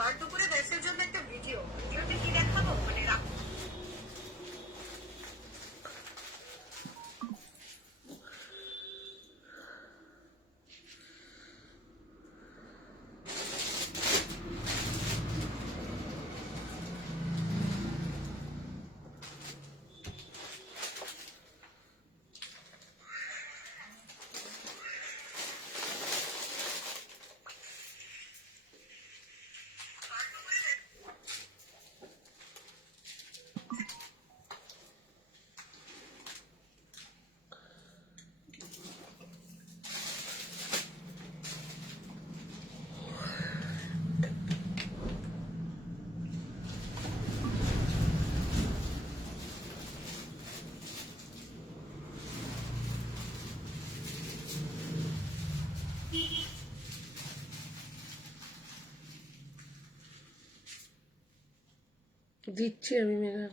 ভর দুপুরে ব্যাসের জন্য একটা ভিডিওতে কি দেখাবো মানে দিচ্ছি আমি মেঘা।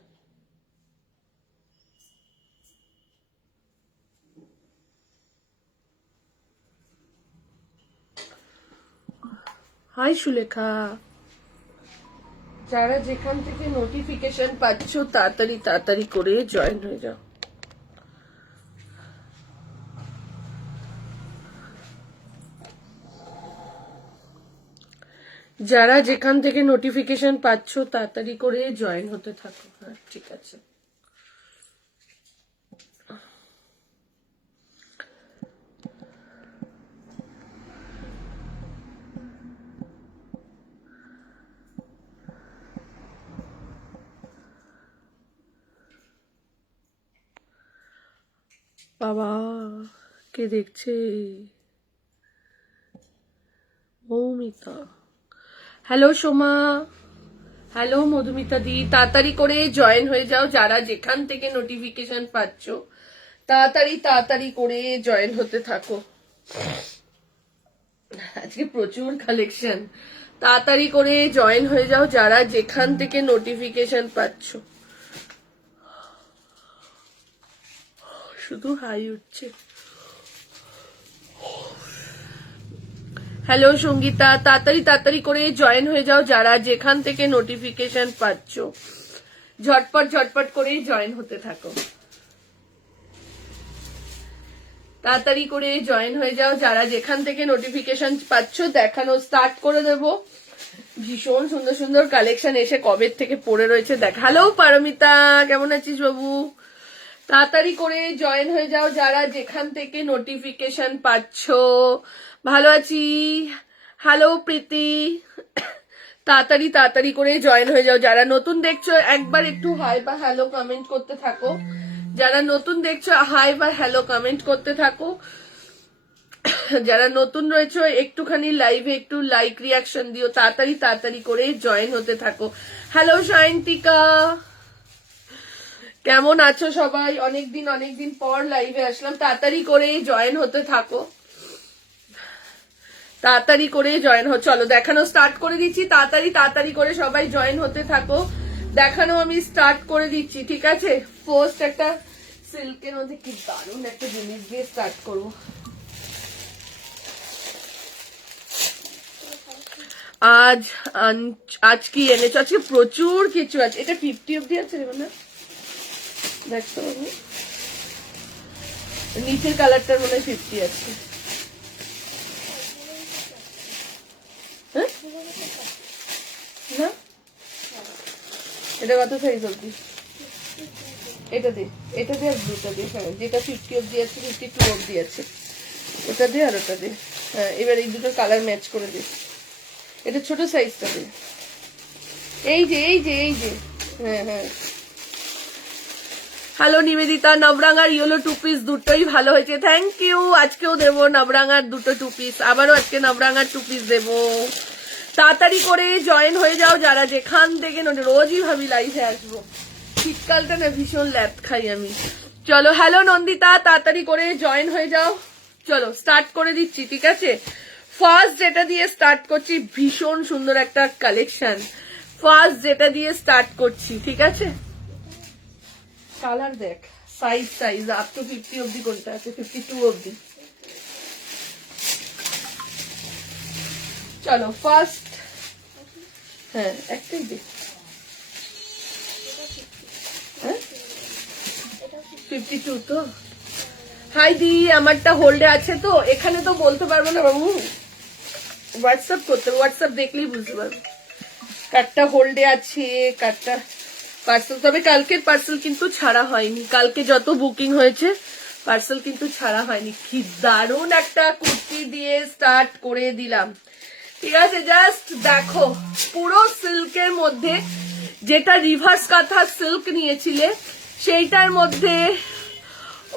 হাই সুলেখা, যারা যেখান থেকে নোটিফিকেশন পাচ্ছ তাড়াতাড়ি তাড়াতাড়ি করে জয়েন হয়ে যাও। যারা যেখান থেকে নোটিফিকেশন পাচ্ছ তাড়াতাড়ি করে জয়েন হতে থাকো। হ্যাঁ ঠিক আছে। বাবা কে দেখছে? মৌমিতা। হ্যালো সোমা, হ্যালো মধুমিতা দি, তাড়াতাড়ি করে জয়েন হয়ে যাও যারা যেখান থেকে নোটিফিকেশন পাচ্ছ, তাড়াতাড়ি তাড়াতাড়ি করে জয়েন হতে থাকো। আজকে প্রচুর কালেকশন, তাড়াতাড়ি করে জয়েন হয়ে যাও যারা যেখান থেকে নোটিফিকেশন পাচ্ছ। শুধু হাই উঠছে। হ্যালো সঙ্গীতা, তাড়াতাড়ি তাড়াতাড়ি করে জয়েন হয়ে যাও যারা যেখান থেকে নোটিফিকেশন পাচ্ছ, ঝটপট ঝটপট করে জয়েন হতে থাকো। তাড়াতাড়ি করে জয়েন হয়ে যাও যারা যেখান থেকে নোটিফিকেশন পাচ্ছ। দেখানো স্টার্ট করে দেব। ভীষণ সুন্দর সুন্দর কালেকশন এসে কবে থেকে পড়ে রয়েছে দেখ। হ্যালো পারমিতা, কেমন আছিস বাবু? তাড়াতাড়ি করে জয়েন হয়ে যাও যারা যেখান থেকে নোটিফিকেশন পাচ্ছ। ভালো আছি। হ্যালো প্রীতি, তাড়াতাড়ি তাড়াতাড়ি করে জয়েন হয়ে যাও। যারা নতুন দেখছো একবার একটু হাই বা হ্যালো কমেন্ট করতে থাকো। যারা নতুন দেখছো হাই বা হ্যালো কমেন্ট করতে থাকো। যারা নতুন রয়েছে একটুখানি লাইভে একটু লাইক রিয়াকশন দিও। তাড়াতাড়ি তাড়াতাড়ি করে জয়েন হতে থাকো। হ্যালো সায়ন্তিকা, কেমন আছো সবাই? অনেকদিন পর লাইভে আসলাম। তাড়াতাড়ি করে জয়েন হতে থাকো, তাড়াতাড়ি করে জয়েন হো। চলো দেখানো স্টার্ট করে দিচ্ছি। তাড়াতাড়ি তাড়াতাড়ি করে সবাই জয়েন হতে থাকো। দেখানো আমি স্টার্ট করে দিচ্ছি, ঠিক আছে? ফার্স্ট একটা সিল্কের মধ্যে কি দারুণ একটা জিনিস দিয়ে স্টার্ট করবো। আজ কি এনেছো? আজকে প্রচুর কিছু আছে। এটা 50 অব্দি আছে না? দেখছো নিচের কালারটার মনে হয় 50 আছে। না এটা কত সাইজ অব্দি? এটা দিয়ে আর দুটা দিয়ে। হ্যাঁ যেটা 50 অব্দি আছে, 52 অব্দি আছে, ওটা দিয়ে আর ওটা দিয়ে। হ্যাঁ এবার এই দুটো কালার ম্যাচ করে দিই। এটা ছোট সাইজটা দিয়ে। এই যে হ্যাঁ হ্যাঁ। হ্যালো নিবেদিতা, নবরাঙার ইয়েলো 2 পিস দুটোই ভালো হয়েছে, থ্যাংক ইউ। আজকেও দেবো নবরাঙার দুটো 2 পিস, আবারও আজকে নবরাঙার 2 পিস দেবো। তাড়াতাড়ি করে জয়েন হয়ে যাও যারা যেখান থেকে। রোজই ভাবি লাইভে আসবো, শীতকালটা না ভীষণ ল্যাপ খাই আমি। চলো হ্যালো নন্দিতা, তাড়াতাড়ি করে জয়েন হয়ে যাও। চলো স্টার্ট করে দিচ্ছি, ঠিক আছে? ফার্স্ট যেটা দিয়ে স্টার্ট করছি, ভীষণ সুন্দর একটা কালেকশন। ফার্স্ট যেটা দিয়ে স্টার্ট করছি, ঠিক আছে? কালার দেখ, সাইজ আপ টু 50 অব্দি কোনটা আছে? 52 অব্দি। চলো ফার্স্ট হ্যাঁ একটাই দে। হ্যাঁ 52 তো। হাই দি, আমারটা হোল্ডে আছে তো, এখানে তো বলতে পারবো না বাবু, হোয়াটসঅ্যাপ করতে, হোয়াটসঅ্যাপ দেখলেই বুঝতে পারবো কারটা হোল্ডে আছে কারটা পার্সেল। তবে কালকের পার্সেল কিন্তু ছাড়া হয়নি, কালকে যত বুকিং হয়েছে পার্সেল কিন্তু ছাড়া হয়নি। কি দারুণ একটা কুর্তি দিয়ে স্টার্ট করে দিলাম, ঠিক আছে? জাস্ট দেখো, পুরো সিল্কের মধ্যে, যেটা রিভার্স কাঁথা সিল্ক নিয়েছিলে সেইটার মধ্যে।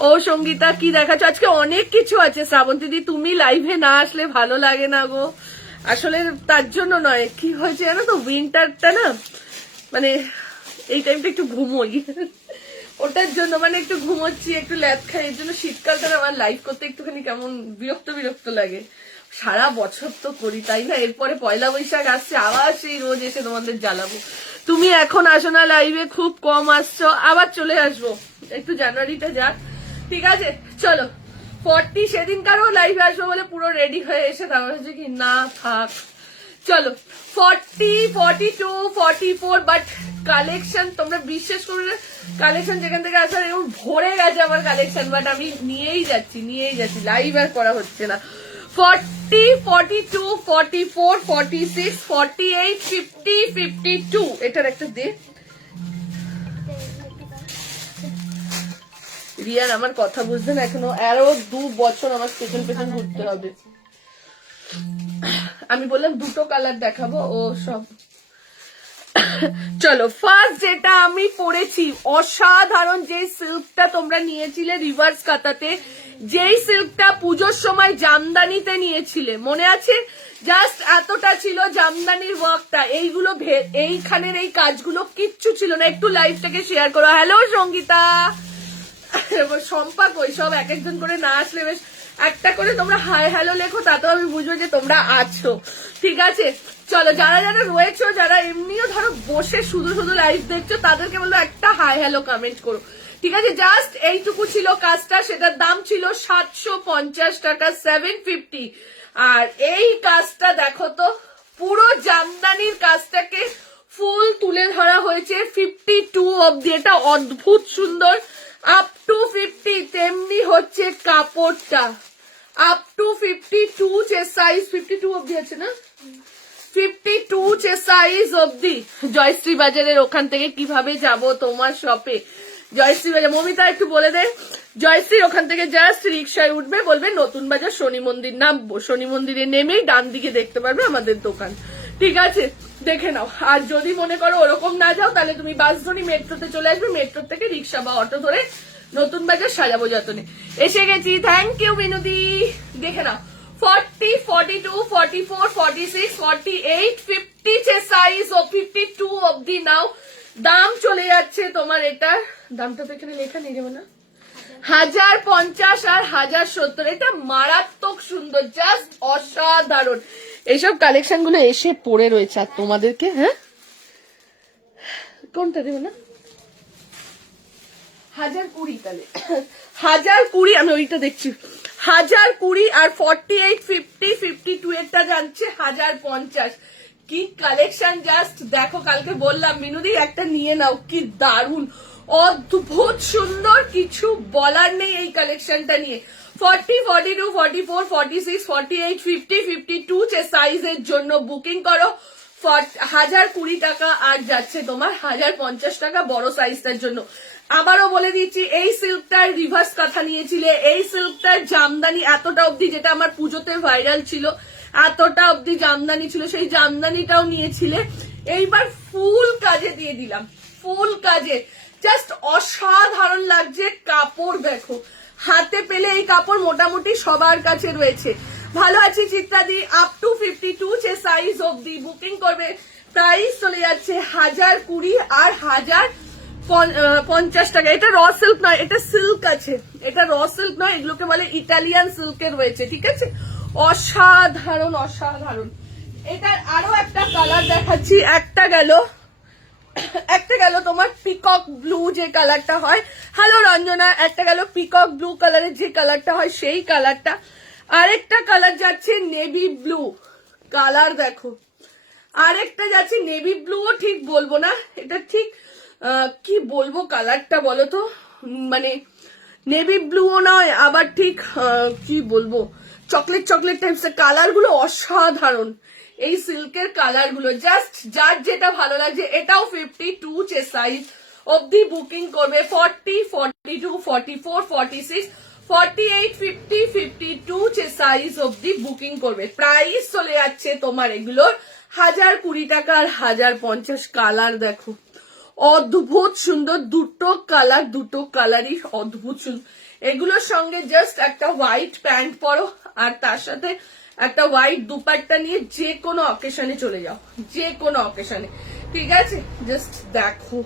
ও সঙ্গীতা কি দেখাচ্ছ? আজকে অনেক কিছু আছে শ্রাবন্তী দি, তুমি লাইভে না আসলে ভালো লাগে না গো। আসলে তার জন্য নয়, কি হয়েছে জানো তো, উইন্টারটা না, মানে এই টাইমটা একটু ঘুমোই ওটার জন্য, মানে একটু ঘুমোচ্ছি, একটু ল্যাদ খাই, এর জন্য শীতকালটা আমার লাইভ করতে একটুখানি কেমন বিরক্ত বিরক্ত লাগে। সারা বছর তো করি, তাই না? এরপরে পয়লা বৈশাখ আসছে, আবার সেই রোজ এসে তোমাদের জ্বালাবো। তুমি এখন আসো না লাইভে, খুব কম আসছো, আবার চলে আসবো, একটু জানুয়ারিটা যাক, ঠিক আছে? চলো 40 সেদিনকারও লাইভে আসবো বলে পুরো রেডি হয়ে এসে তারপর হচ্ছে কি না থাক। চলো 40, 42, 44, বাট কালেকশন তোমরা বিশ্বাস করবে না, কালেকশন যেখান থেকে আসার এরকম ভরে গেছে আমার কালেকশন, বাট আমি নিয়েই যাচ্ছি, লাইভ আর করা হচ্ছে না। 40, 42, 44, 46, 48, 50, 52, এটার একটা দে। রিয়ার আমার কথা বুঝবে না এখনো, আরো 2 বছর আমার পেছন পেছন ঘুরতে হবে। আমি বললাম দুটো কালার দেখাবো, ও সব। চলো ফার্স্ট যেটা আমি পরেছি, অসাধারণ যে সিল্কটা তোমরা নিয়েছিলে রিভার্স কাতাতে, যেই সিল্কটা পুজোর সময় জামদানিতে নিয়েছিলে, মনে আছে? জাস্ট এতটা ছিল জামদানির ওয়ার্কটা, এইগুলো এইখানের এই কাজগুলো কিচ্ছু ছিল না। একটু লাইভটাকে শেয়ার করো। হ্যালো সঙ্গীতা, শম্পা কই, সব এক একজন করে না আসলে বেশ একটা করে তোমরা হাই হ্যালো লেখো, তাতেও আমি বুঝবো যে তোমরা আছো, ঠিক আছে? চলো যারা যারা রয়েছো, যারা এমনিও ধরো বসে শুধু শুধু লাইভ দেখছো, তাদেরকে বলবো একটা হাই হ্যালো কমেন্ট করো, ঠিক আছে? জাস্ট এইটুকু ছিল কাজটা, সেটার দাম ছিল 750 টাকা, 750। আর এই কাজটা দেখো তো, পুরো জামদানির কাজটাকে ফুল তুলে ধরা হয়েছে 52 অব্দি, এটা অদ্ভুত সুন্দর। আপ টু 50 তেমনি হচ্ছে কাপড়টা, আপ টু 52 যে সাইজ 52 অব্দি আছে না, 52 যে সাইজ অব্দি। জয়শ্রী বাজারের ওখান থেকে কিভাবে যাব তোমার শপে? জয়শ্রী বাজার, মমিতা একটু বলে দে। জয়শ্রীর ওখান থেকে জাস্ট রিক্সায় উঠবে, বলবে নতুন বাজার শনি মন্দির নামবো, শনি মন্দিরে নেমেই ডান দিকে দেখতে পারবে আমাদের দোকান, ঠিক আছে? দেখে নাও। আর যদি মনে করো ওরকম না যাও, তাহলে তুমি বাস ধরে মেট্রোতে চলে আসবে, মেট্রো থেকে রিক্সা বা অটো ধরে নতুন বাজার সাজাবো যতনে এসে গেছি। থ্যাংক ইউ বিনুদি। দেখে নাও 40, 42, 44, 46, 48, 50 যে সাইজ ও 52 অব্দি নাও। দাম চলে যাচ্ছে তোমার, এটা দামটা তো এখানে লেখা নেই যেমন না, 1050 আর 1070। এটা মারাত্মক সুন্দর, জাস্ট অসাধারণ। এইসব কালেকশন গুলো এসে পড়ে রয়েছে। আর তোমাদেরকে, হ্যাঁ কোনটা দেবো না, 1020, তাহলে 1020, আমি ওইটা দেখছি 1020। আর 48, 50, 52 এরটা যাচ্ছে 1050। কি কালেকশন জাস্ট দেখো, কালকে বললাম মিনুদি একটা নিয়ে নাও, কি দারুণ অদ্ভুত সুন্দর, কিছু বলার নেই এই কালেকশনটা নিয়ে। 40, 42, 44, 46, 48, 50, 52 যে সাইজের জন্য বুকিং করো 1020 টাকা, আর যাচ্ছে তোমার 1050 টাকা বড় সাইজটার জন্য। আবারও বলে দিচ্ছি, এই সিল্কটার রিভার্স কথা নিয়েছিলে, এই সিল্কটার জামদানি এতটা অবধি, যেটা আমার পুজোতে ভাইরাল ছিল, এতটা অবধি জামদানি ছিল, সেই জামদানিটাও নিয়েছিলে। এইবার ফুল কাজে দিয়ে দিলাম, ফুল কাজে, জাস্ট অসাধারণ লাগছে। কাপড় দেখো, হাতে পেলে এই কাপড় মোটামুটি সবার কাছে রয়েছে। ভালো আছি চিত্রাদি, আপ টু 52 যে সাইজ অবধি বুকিং করবে। প্রাইস চলে যাচ্ছে 1020 আর 1050 টাকা। এটা র সিল্ক নয়, এটা সিল্ক আছে, এটা র সিল্ক নয়, এগুলোকে বলে ইটালিয়ান সিল্কের রয়েছে, ঠিক আছে? অসাধারণ অসাধারণ। এটার আরো একটা কালার দেখাচ্ছি, একটা গেল তোমার পিকক ব্লু যে কালারটা হয়, হ্যালো রঞ্জনা, একটা গেল পিকক ব্লু কালারের যে কালারটা হয় সেই কালারটা, আরেকটা কালার যাচ্ছে নেভি ব্লু কালার। দেখো আরেকটা যাচ্ছে নেভি ব্লুও ঠিক বলবো না, এটা ঠিক কি বলবো কালারটা বলো তো, মানে নেভি ব্লুও নয় আবার ঠিক কি বলবো চকলেট চকলেট টাইপসের কালার গুলো অসাধারণ। এই সিল্কের কালার গুলো জাস্ট যার যেটা ভালো লাগছে। এটাও 52 সাইজ অবধি বুকিং করবে। 40, 42, 44, 46, 48, 50, 52 সাইজ অবধি বুকিং করবে। প্রাইস চলে যাচ্ছে তোমার এগুলোর 1020 টাকা আর 1050। কালার দেখো অদ্ভুত সুন্দর, দুটো কালারই অদ্ভুত সুন্দর। এগুলোর সঙ্গে জাস্ট একটা হোয়াইট প্যান্ট পরো আর তার সাথে একটা হোয়াইট দুপাট্টা নিয়ে যে কোনো অকেশনে চলে যাও, যে কোনো অকেশনে, ঠিক আছে? জাস্ট দেখো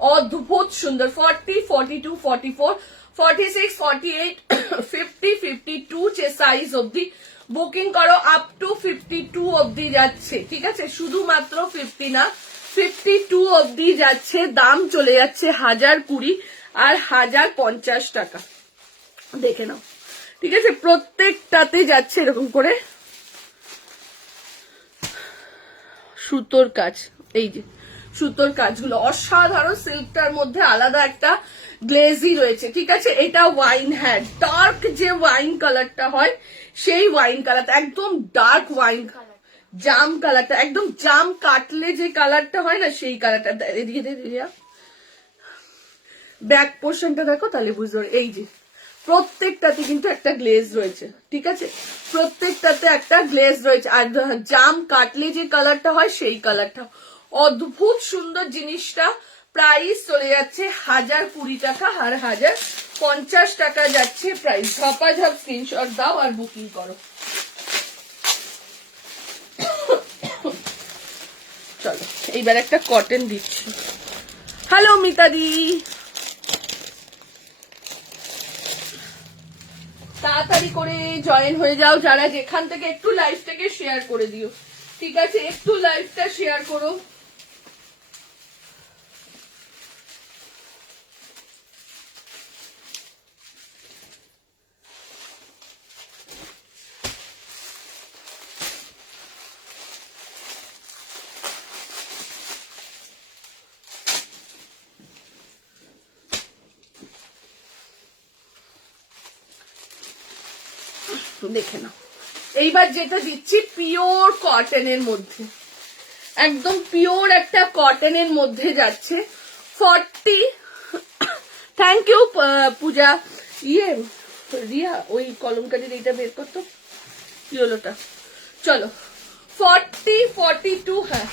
অদ্ভুত সুন্দর। 40, 42, 44, 46, 48, 50, 52 সাইজ অবধি বুকিং করো। আপ টু 52 অবধি যাচ্ছে, ঠিক আছে? শুধুমাত্র 50 না, 52 অবধি যাচ্ছে। দাম চলে যাচ্ছে 1020 আর 1050 টাকা। দেখে নাও, ঠিক আছে? প্রত্যেকটাতে যাচ্ছে এরকম করে সুতোর কাজ। এই যে সুতোর কাজগুলো অসাধারণ। সিল্কটার মধ্যে আলাদা একটা গ্লেজি রয়েছে, ঠিক আছে? এটা ওয়াইন হ্যাড, ডার্ক যে ওয়াইন কালারটা হয় সেই ওয়াইন কালারটা, একদম ডার্ক ওয়াইন জাম কালারটা, একদম জাম কাটলে যে কালারটা হয় না সেই কালারটা। এদিকে ব্যাক পোর্শনটা দেখো তাহলে বুঝতে পারো। এই যে প্রত্যেকটাতে কিন্তু একটা গ্লেজ রয়েছে, ঠিক আছে? প্রত্যেকটাতে একটা গ্লেজ রয়েছে। আর জাম কাটলে যে কালারটা হয় সেই কালারটা অদ্ভুত সুন্দর জিনিসটা। প্রাইস চলে যাচ্ছে 1020 টাকা আর 1050 টাকা যাচ্ছে প্রাইস। ঝপাঝপ স্ক্রিনশট দাও আর বুকিং করো। চলো এইবার একটা কটন দিচ্ছি। হ্যালো মিতাদি, তাড়াতাড়ি করে জয়েন হয়ে যাও যারা যেখান থেকে, একটু লাইভটাকে শেয়ার করে দিও, ঠিক আছে? একটু লাইভটা শেয়ার করো। দেখে নাও এইবার যেটা দিচ্ছি পিওর কটনের মধ্যে, একদম পিওর একটা কটনের মধ্যে যাচ্ছে। 40, থ্যাংক ইউ পূজা। রিয়া ওই কলমকারির এইটা বের করতো, কি হলোটা? চলো 40, 42, হ্যাঁ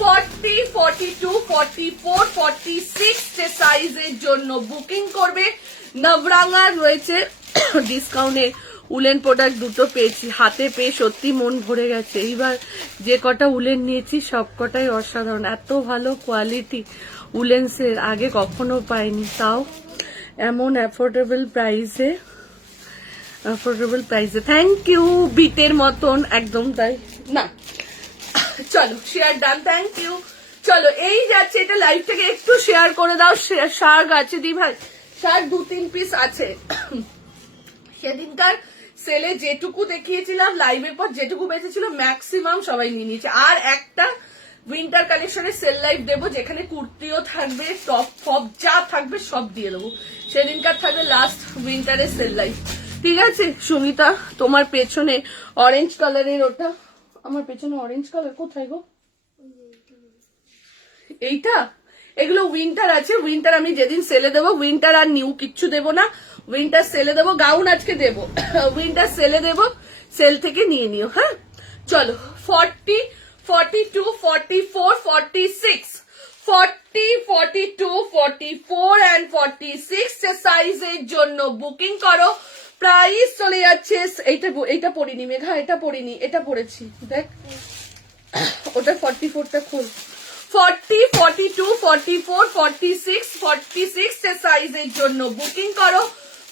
40, 42, 44, 46 সাইজের জন্য বুকিং করবে। নবরাঙার রয়েছে ডিসকাউন্টে। উলেন প্রোডাক্ট দুটো পেয়েছি, হাতে পেয়ে সত্যি মন ভরে গেছে। এইবার যে কটা উলেন নিয়েছি সব কটাই অসাধারণ, এত ভালো কোয়ালিটি উলেন্সের আগে কখনো পাইনি, তাও এমন অ্যাফোর্ডেবল প্রাইসে। Thank you. বিটের মতন একদম তাই না। চলো শেয়ার ডান, থ্যাংক ইউ। চলো এই যাচ্ছে, এটা লাইভটাকে একটু শেয়ার করে দাও। শার্ক আছে দি ভাই, শার্ক 2-3 পিস আছে। সেদিনকার সেলে যেটুকু দেখিয়েছিলাম লাইভের পর যেটুকু বেঁচেছিল ম্যাক্সিমাম সবাই নিয়ে নিয়েছে। আর একটা উইন্টার কালেকশনের সেল লাইভ দেবো যেখানে কুর্তিও থাকবে, টপ ফপ যা থাকবে সব দিয়ে দেবো। সেদিনকার থাকবে লাস্ট উইন্টারের সেল লাইভ, ঠিক আছে? সুমিতা তোমার পেছনে অরেঞ্জ কালারের ওটা, আমার পেছনে অরেঞ্জ কালার কোথায় গো? এইটা, এগুলো উইন্টার আছে। উইন্টার আমি যেদিন সেলে দেবো, উইন্টার আর নিউ কিচ্ছু দেবো না, উইন্টার সেলে দেবো। গাউন আজকে দেবো, উইন্টার সেলে দেবো, সেল থেকে নিয়ে নিও। হ্যাঁ চলো 40, 42, 44, 46, 40, 42, 44 and 46 সাইজের জন্য বুকিং করো। প্রাইস চলে যাচ্ছে, এইটা পরিনি মেঘা, এটা পরিনি, এটা পরেছি দেখ, ওটা 44টা খোল। 40, 42, 44, 46, 46 সাইজের জন্য বুকিং করো।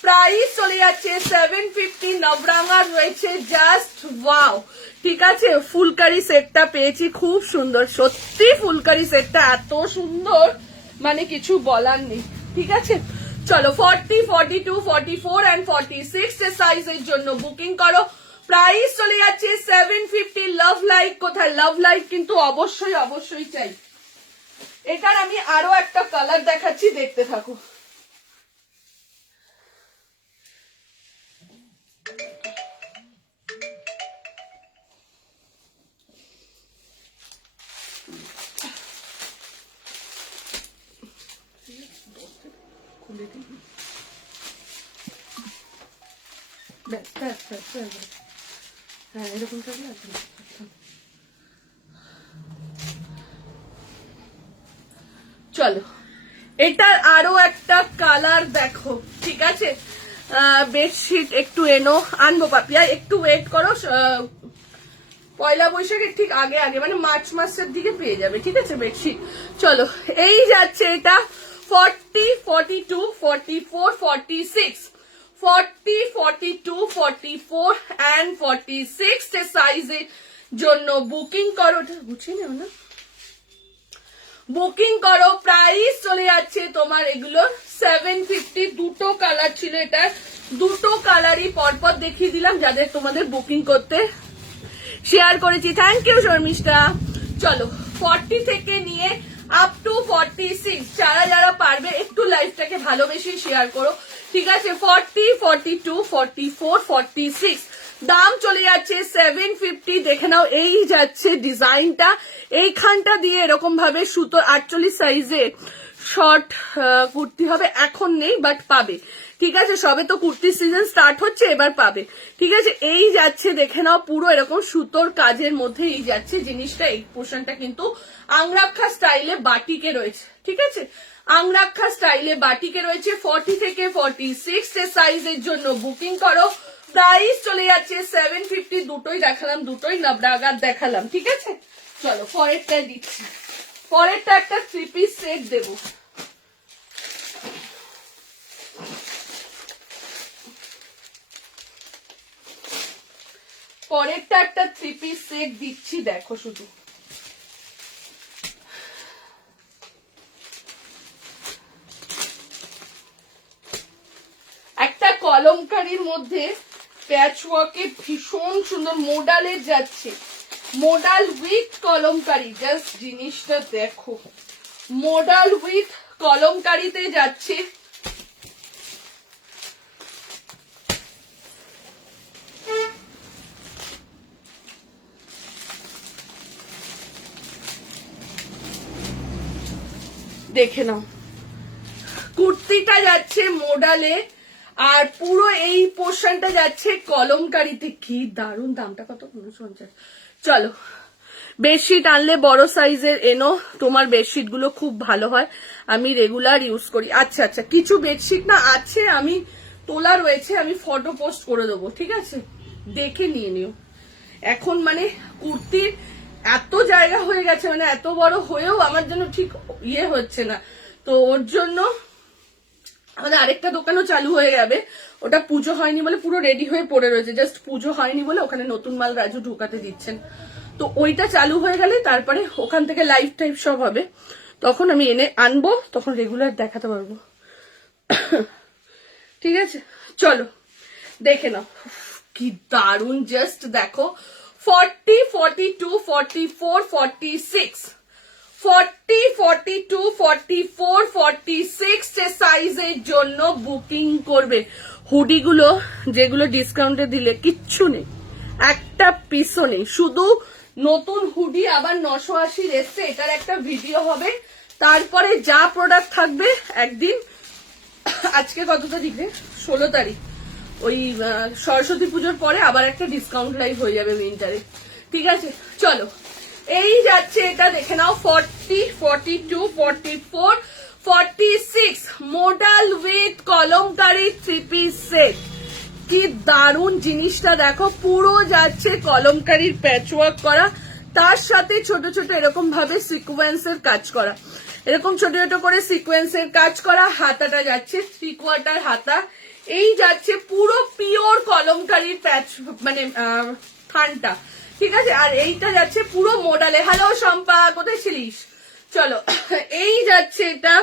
প্রাইস চলে যাচ্ছে 750। নবরাঙার রয়েছে জাস্ট ওয়াও, ঠিক আছে? ফুলকারি সেটটা পেয়েছি, খুব সুন্দর সত্যি। ফুলকারি সেটটা এত সুন্দর মানে কিছু বলার নেই, ঠিক আছে? চলো 40, 42, 44 and 46 সাইজের জন্য বুকিং করো। প্রাইস চলে যাচ্ছে 750। লাভ লাইক কোথায়? লাভ লাইক কিন্তু অবশ্যই অবশ্যই চাই। এটার আমি আরো একটা কালার দেখাচ্ছি, দেখতে থাকো। হ্যাঁ এরকম থাকলে চলো, এটার আরো একটা কালার দেখো, ঠিক আছে? বেডশিট একটু এনো, আনবো পাপিয়া, একটু ওয়েট করো, পয়লা বৈশাখের ঠিক আগে আগে মানে মার্চ মাসের দিকে পেয়ে যাবে, ঠিক আছে বেডশিট। চলো, এই যাচ্ছে এটা 40, 42, 44, 46, 40, 42, 44 and 46 সাইজের জন্য বুকিং করো। ওটা গুছিয়ে নেও না, বুকিং করো। প্রাইস চলে যাচ্ছে তোমার এগুলোর 750। দুটো কালার ছিল, এটা দুটো কালারই পরপর দেখিয়ে দিলাম যাদের তোমাদের বুকিং করতে শেয়ার করেছি। Thank you Sharmistha. চলো, 40 থেকে নিয়ে আপ টু 46 যারা যারা পারবে একটু লাইফটাকে ভালোবেসে শেয়ার করো, ঠিক আছে? 40, 42, 44, 46 দাম চলে যাচ্ছে 750। দেখে নাও, এই যাচ্ছে ডিজাইনটা, এইখানটা দিয়ে এরকম ভাবে সুতো 48 সাইজে শর্ট কুর্তি হবে, এখন নেই বাট পাবে, ঠিক আছে? সবে তো কুর্তির সিজন স্টার্ট হচ্ছে, এবার পাবে, ঠিক আছে? এই যাচ্ছে, দেখে নাও, পুরো এরকম সুতোর কাজের মধ্যে এই যাচ্ছে জিনিসটা। এই পোর্শনটা কিন্তু আংরাক্ষা স্টাইলে বাটিকে রয়েছে, ঠিক আছে? আংরাক্ষা স্টাইলে বাটিকে রয়েছে। 40 থেকে 46 সাইজের জন্য বুকিং করো। প্রাইস চলে যাচ্ছে 750। দুটোই দেখালাম, দুটোই নবরাগার দেখালাম, ঠিক আছে? চলো পরেরটা দিচ্ছি। পরেরটা একটা 3 পিস সেট দেবো। পরেরটা একটা 3 পিস সেট দিচ্ছি, দেখো শুধু। একটা কলমকারীর মধ্যে প্যাচ ওয়ার্কে ভীষণ সুন্দর মোডালের যাচ্ছে, মোডাল উইথ কলমকারী। জাস্ট জিনিসটা দেখো, মোডাল উইথ কলমকারীতে যাচ্ছে। দেখে নাও, কুর্তিটা যাচ্ছে মোডালে আর পুরো এই পোর্শনটা যাচ্ছে কলমকারীতে। কি দারুণ! দামটা কত? 49। চলো, বেডশিট আনলে বড় সাইজের এনো, তোমার বেডশিট গুলো খুব ভালো হয়, আমি রেগুলার ইউজ করি। আচ্ছা আচ্ছা, কিছু বেডশিট না আছে আমি তোলা রয়েছে, আমি ফটো পোস্ট করে দেবো, ঠিক আছে? দেখে নিয়ে নিও। এখন মানে কুর্তির এত জায়গা হয়ে গেছে, মানে এত বড় হয়েও আমার জন্য ঠিক ইয়ে হচ্ছে না, তো ওর জন্য আমাদের আরেকটা দোকানও চালু হয়ে যাবে। ওটা পুজো হয়নি বলে পুরো রেডি হয়ে পড়ে রয়েছে, জাস্ট পুজো হয়নি বলে ওখানে নতুন মাল রাজু ঢুকাতে দিচ্ছেন। তো ওইটা চালু হয়ে গেলে তারপরে ওখান থেকে লাইভ টাইপ সব হবে, তখন আমি এনে আনবো, তখন রেগুলার দেখাতে পারবো, ঠিক আছে? চলো দেখে নাও, কি দারুণ! জাস্ট দেখো, 40, 42, 44, 46, 40, 42, 44, 46 সাইজের জন্য বুকিং করবে। হুডি গুলো যেগুলো ডিসকাউন্টে দিলে কিচ্ছু নেই, একটা পিসও নেই, শুধু নতুন হুডি আবার 980 এসছে, এটার একটা ভিডিও হবে। তারপরে যা প্রোডাক্ট থাকবে একদিন, আজকে কত তারিখ রে? 16 তারিখ, ওই সরস্বতী পুজোর পরে আবার একটা ডিসকাউন্ট লাইভ হয়ে যাবে উইন্টারে, ঠিক আছে? চলো, এই যাচ্ছে এটা, দেখে নাও, 40, 42, 44, 46 modal with Kalamkari 3 piece set. কি দারুণ জিনিসটা দেখো, পুরো যাচ্ছে কলমকারীর প্যাচওয়ার্ক করা, তার সাথে ছোট ছোট এরকম ভাবে সিকোয়েন্সের কাজ করা, এরকম ছোট ছোট করে সিকোয়েন্সের কাজ করা। হাতাটা যাচ্ছে 3/4 হাতা, এই যাচ্ছে পুরো পিওর কলমকারীর প্যাচ মানে থানটা, ঠিক আছে? আর এইটা যাচ্ছে পুরো মোডালে। হ্যালো শম্পা, কোথায় ছিলিস? চলো, এই যাচ্ছে এটা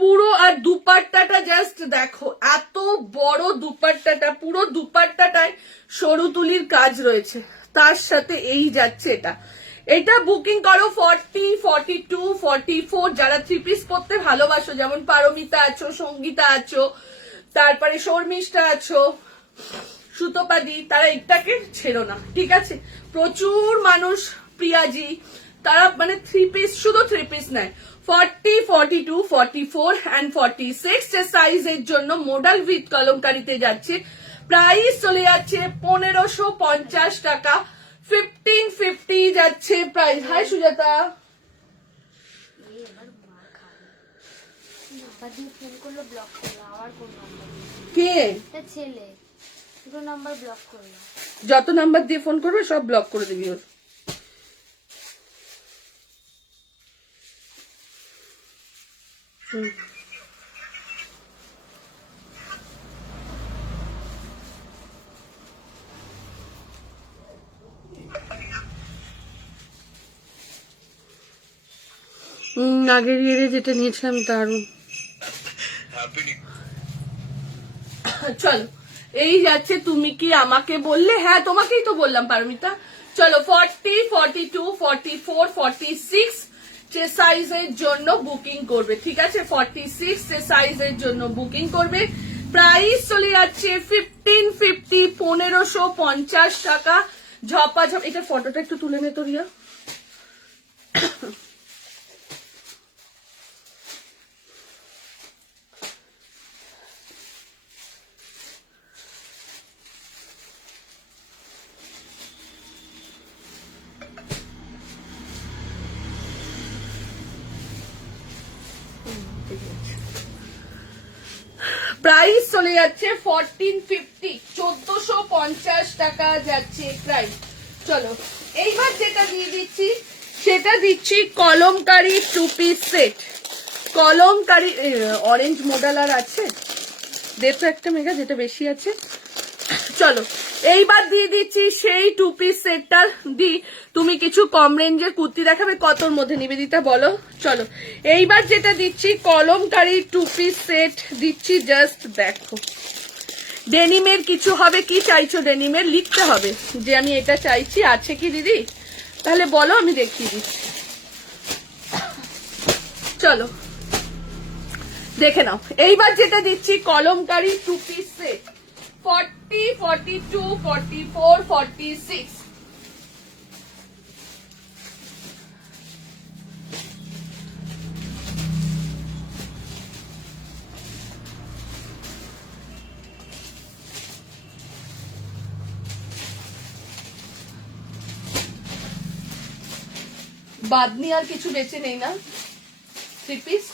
পুরো, আর দুপাট্টাটা জাস্ট দেখো, এত বড় দুপাট্টাটা, পুরো দুপাট্টাটায় সরু তুলির কাজ রয়েছে, তার সাথে এই যাচ্ছে এটা। এটা বুকিং করো 40, 42, 44, যারা 3 পিস পরতে ভালোবাসো, যেমন পারমিতা আছো, সঙ্গীতা আছো, তারপরে শর্মিষ্ঠা আছো, সুতোপাদি, তারা এটাকে ছেড়ো না, ঠিক আছে? প্রচুর মানুষ, প্রিয়াজি, তারা মানে 3 পিস, শুধু 3 পিস নেয়। 40, 42, 44 and 46 যে সাইজের জন্য মডেল উইথ কলমকারিতে যাচ্ছে, প্রাইস চলে যাচ্ছে 1550 টাকা। 1550 যাচ্ছে প্রাইস। হাই সুজাতা, কে ছেলে নাম্বার ব্লক করলো? যত নাম্বার দিয়ে ফোন করবে সব ব্লক করে দিবি ওর। আগের ইয়ে যেটা নিয়েছিলাম দারুন। চলো, এই যাচ্ছে তুমি কি আমাকে বললে, হ্যাঁ তোমাকেই তো বললাম পারমিতা। চলো 40, 42, 44, 46 যে সাইজের জন্য বুকিং করবে, ঠিক আছে? 46 যে সাইজের জন্য বুকিং করবে, প্রাইস চলে যাচ্ছে 1550, 1550 টাকা। ঝপাঝপ, এটা ফটোটা একটু তুলে নে তো রিয়া। প্রাইস চলে যাচ্ছে 1450, 1450 টাকা যাচ্ছে প্রাইস। চলো, এইবার যেটা দিয়ে দিচ্ছি সেটা দিচ্ছি kalamkari 2 piece set. Kalamkari orange model আর আছে, দেখো একটা মেগা যেটা বেশি আছে। চলো, এইবার দিয়ে দিচ্ছি সেই 2 পিস সেটটা। দি তুমি কিছু কম রেঞ্জের কুর্তি দেখাবে, কতর মধ্যে নিবেদিতা বলো? চলো, এইবার যেটা দিচ্ছি কলমকারি 2 পিস সেট দিচ্ছি, জাস্ট দেখো। ডেনিমের কিছু হবে, কি চাইছো ডেনিমের লিখতে হবে যে আমি এটা চাইছি, আছে কি দিদি? তাহলে বলো, আমি দেখিয়ে দিচ্ছি। চলো দেখে নাও, এইবার যেটা দিচ্ছি কলমকারি 2 পিস সেট 40, 42, 44, 46। বাদনি আর কিছু বেঁচে নেই না? 3 পিস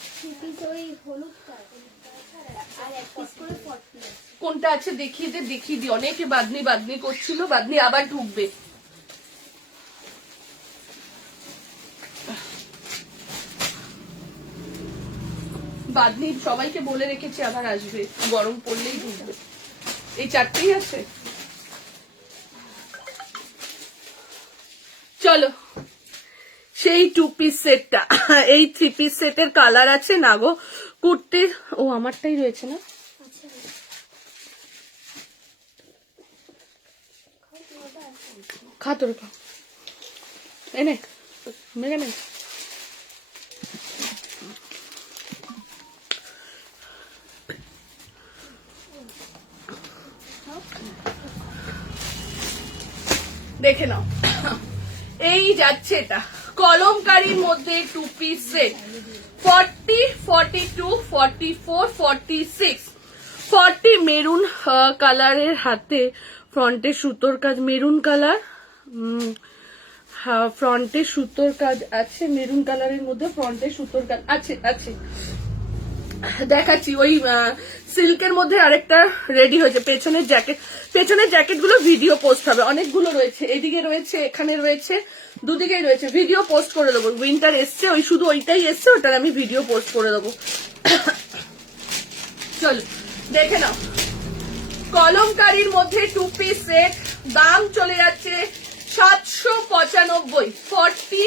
কোনটা আছে দেখিয়ে দে, দেখিয়ে দি। অনেকে বাদনি বাদনি করছিল, বাদনি আবার ঢুকবে। বাদনি সবাইকে বলে রেখেছি আবার আসবে, গরম পড়লেই ঢুকবে। এই 4টেই আছে। চলো, সেই 2 পিস সেটটা, এই 3 পিস সেটের কালার আছে না গো কুর্তির? ও আমারটাই রয়েছে না? খা তোর খা, এনে মেঘা নে। দেখে নাও, এই যাচ্ছে এটা কলমকারির মধ্যে 2 পিস সেট 40, 42, 44, 46। 40 মেরুন কালারের, হাতে ফ্রন্টে সুতোর কাজ, মেরুন কালার, ফ্রন্টে সুতোর কাজ আছে, মেরুন কালারের মধ্যে ফ্রন্টে সুতোর কাজ আছে। আছে দেখাচ্ছি, ওই সিল্কের মধ্যে আরেকটা রেডি হয়েছে। পেছনের জ্যাকেট গুলো ভিডিও পোস্ট হবে, অনেকগুলো রয়েছে, এদিকে রয়েছে, এখানে রয়েছে, দুদিকেই রয়েছে। ভিডিও পোস্ট করে দেবো। উইন্টার এসছে, ওই শুধু ওইটাই এসছে, ওটার আমি ভিডিও পোস্ট করে দেবো। চলো দেখে নাও, কলমকারির মধ্যে 2 পিস সেট, দাম চলে যাচ্ছে 795। 40,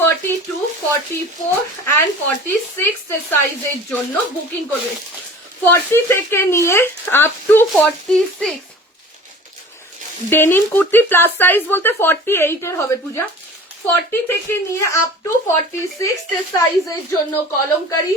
42, 44 and 46 সাইজের জন্য বুকিং করবে। 40 থেকে নিয়ে up to 46। Denim kurti plus size বলতে 48 এর হবে পূজা। 40 থেকে নিয়ে আপ টু 46 সাইজের জন্য কলমকারী।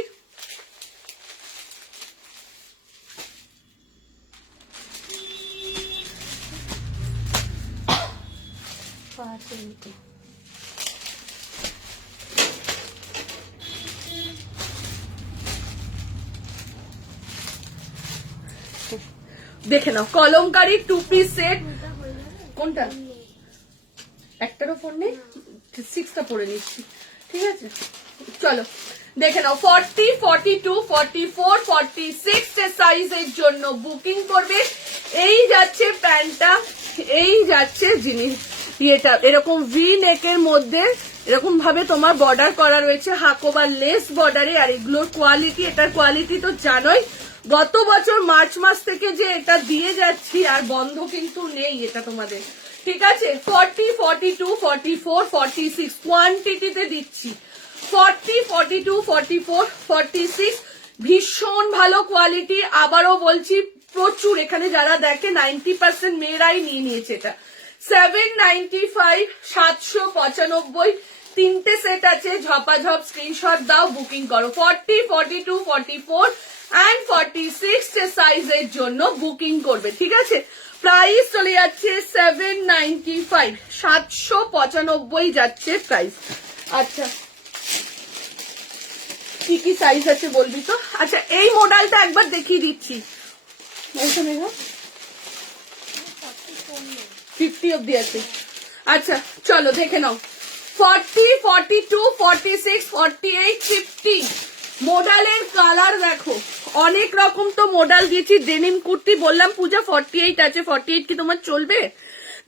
দেখে নাও কলমকারী 2 পিস সেট। কোনটা? একটার ওপর নেই, 6টা পরে নিচ্ছি, ঠিক আছে। চলো দেখে নাও 40, 42, 44, 46 সাইজের জন্য বুকিং করবে। এই যাচ্ছে প্যান্টটা, এই যাচ্ছে জিনিস ইয়েটা, এরকম ভি নেকের মধ্যে এরকম ভাবে তোমার বর্ডার করা রয়েছে হাকো বা লেস বর্ডারে। আর এগুলোর কোয়ালিটি, এটার কোয়ালিটি তো জানোই, গত বছর মার্চ মাস থেকে যে এটা দিয়ে যাচ্ছি আর বন্ধ কিন্তু নেই এটা তোমাদের, ঠিক আছে। 40, 42, 44, 46 কোয়ান্টিটিতে দিচ্ছি। 40, 42, 44, 46 ভীষণ ভালো কোয়ালিটি। আবারও বলছি প্রচুর, এখানে যারা দেখে 90% মেয়েরাই নিয়ে নিয়েছে এটা। 795, 795 তিনটে সেট আছে, ঝপাঝপ স্ক্রিনশট দাও, বুকিং করো। 40, 42, 44 and 46 সাইজের জন্য বুকিং করবে, ঠিক আছে। প্রাইস চলে যাচ্ছে 795, 795 যাচ্ছে প্রাইস। আচ্ছা কি কি সাইজ আছে বলবি তো? আচ্ছা এই মডেলটা একবার দেখিয়ে দিচ্ছি, 50 অব্দি আছে। আচ্ছা চলো দেখে নাও 40, 42, 46, 48, 50 মডেলের কালার দেখো, অনেক রকম তো মডেল দিয়েছি। ডেনিম কুর্তি বললাম পূজা 48 আছে, 48 কি তোমার চলবে?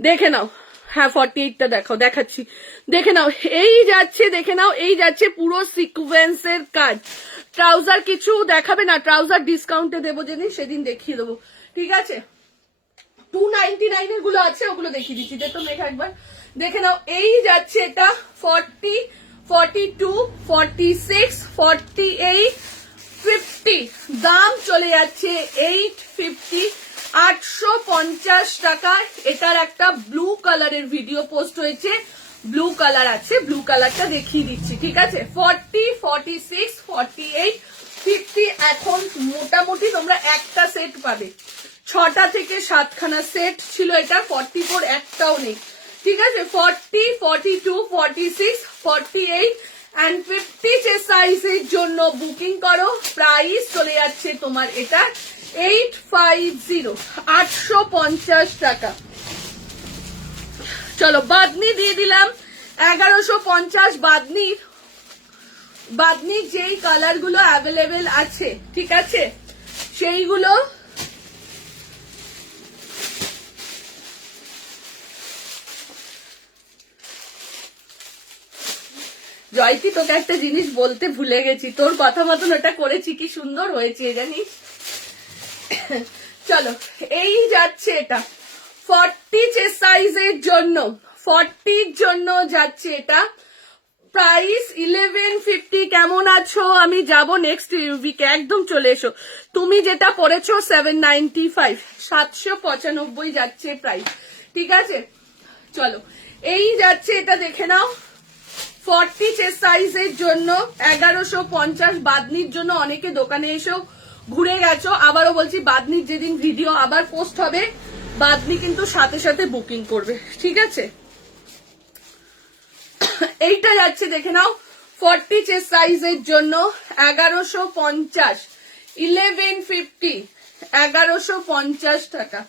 দেখে নাও, হ্যাঁ 48টা দেখাও, দেখাচ্ছি, দেখে নাও। এই যাচ্ছে, দেখে নাও, এই যাচ্ছে পুরো সিকোয়েন্সের কাজ। ট্রাউজার কিছু দেখাবে না, ট্রাউজার ডিসকাউন্টে দেবো যেদিন, সেদিন দেখিয়ে দেবো, ঠিক আছে। 299 এর গুলো আছে, ওগুলো দেখিয়ে দিচ্ছি। দেখো মেঘ একবার দেখে নাও, এই যাচ্ছে এটা 40, 42, 46, 48, 50 দাম চলে যাচ্ছে 850, 850 টাকা। এটার একটা ব্লু কালারের ভিডিও পোস্ট হয়েছে, ব্লু কালার আছে, ব্লু কালারটা দেখিয়ে দিচ্ছি, ঠিক আছে। 40, 46, 48, 50 এখন মোটামুটি তোমরা একটা সেট পাবে। 6টা থেকে 7খানা সেট ছিল এটা, 44 একটাও নেই, ঠিক আছে। 40, 42, 46, 48 and 50 সাইজের জন্য বুকিং করো। প্রাইস চলে যাচ্ছে তোমার এটা 850, 850 টাকা। চলো বাদনি দিয়ে দিলাম 1150। বাদনি যেই কালার গুলো অ্যাভেলেবেল আছে, ঠিক আছে, সেইগুলো জয়তি তোকে একটা জিনিস বলতে ভুলে গেছি, তোর কথা মতন ওটা করেছি, কি সুন্দর হয়েছে জানিস। চলো এই যাচ্ছে এটা 40 সাইজের জন্য, 40 জন্য যাচ্ছে এটা। প্রাইস 1150। কেমন আছো? আমি যাব নেক্সট উইকে, একদম চলে এসো। তুমি যেটা পড়েছো 795, 795 যাচ্ছে প্রাইস, ঠিক আছে। চলো এই যাচ্ছে এটা, দেখে নাও 40 সাইজের জন্য 1150। বাদনির জন্য অনেকে দোকানে এসেও ঘুরে গেছো, আবারও বলছি বাদনির যেদিন ভিডিও আবার পোস্ট হবে, বাদনি কিন্তু সাথে সাথে বুকিং করবে, ঠিক আছে। এইটা যাচ্ছে দেখে নাও 40 সাইজের জন্য 1150, 1150, 1150 টাকা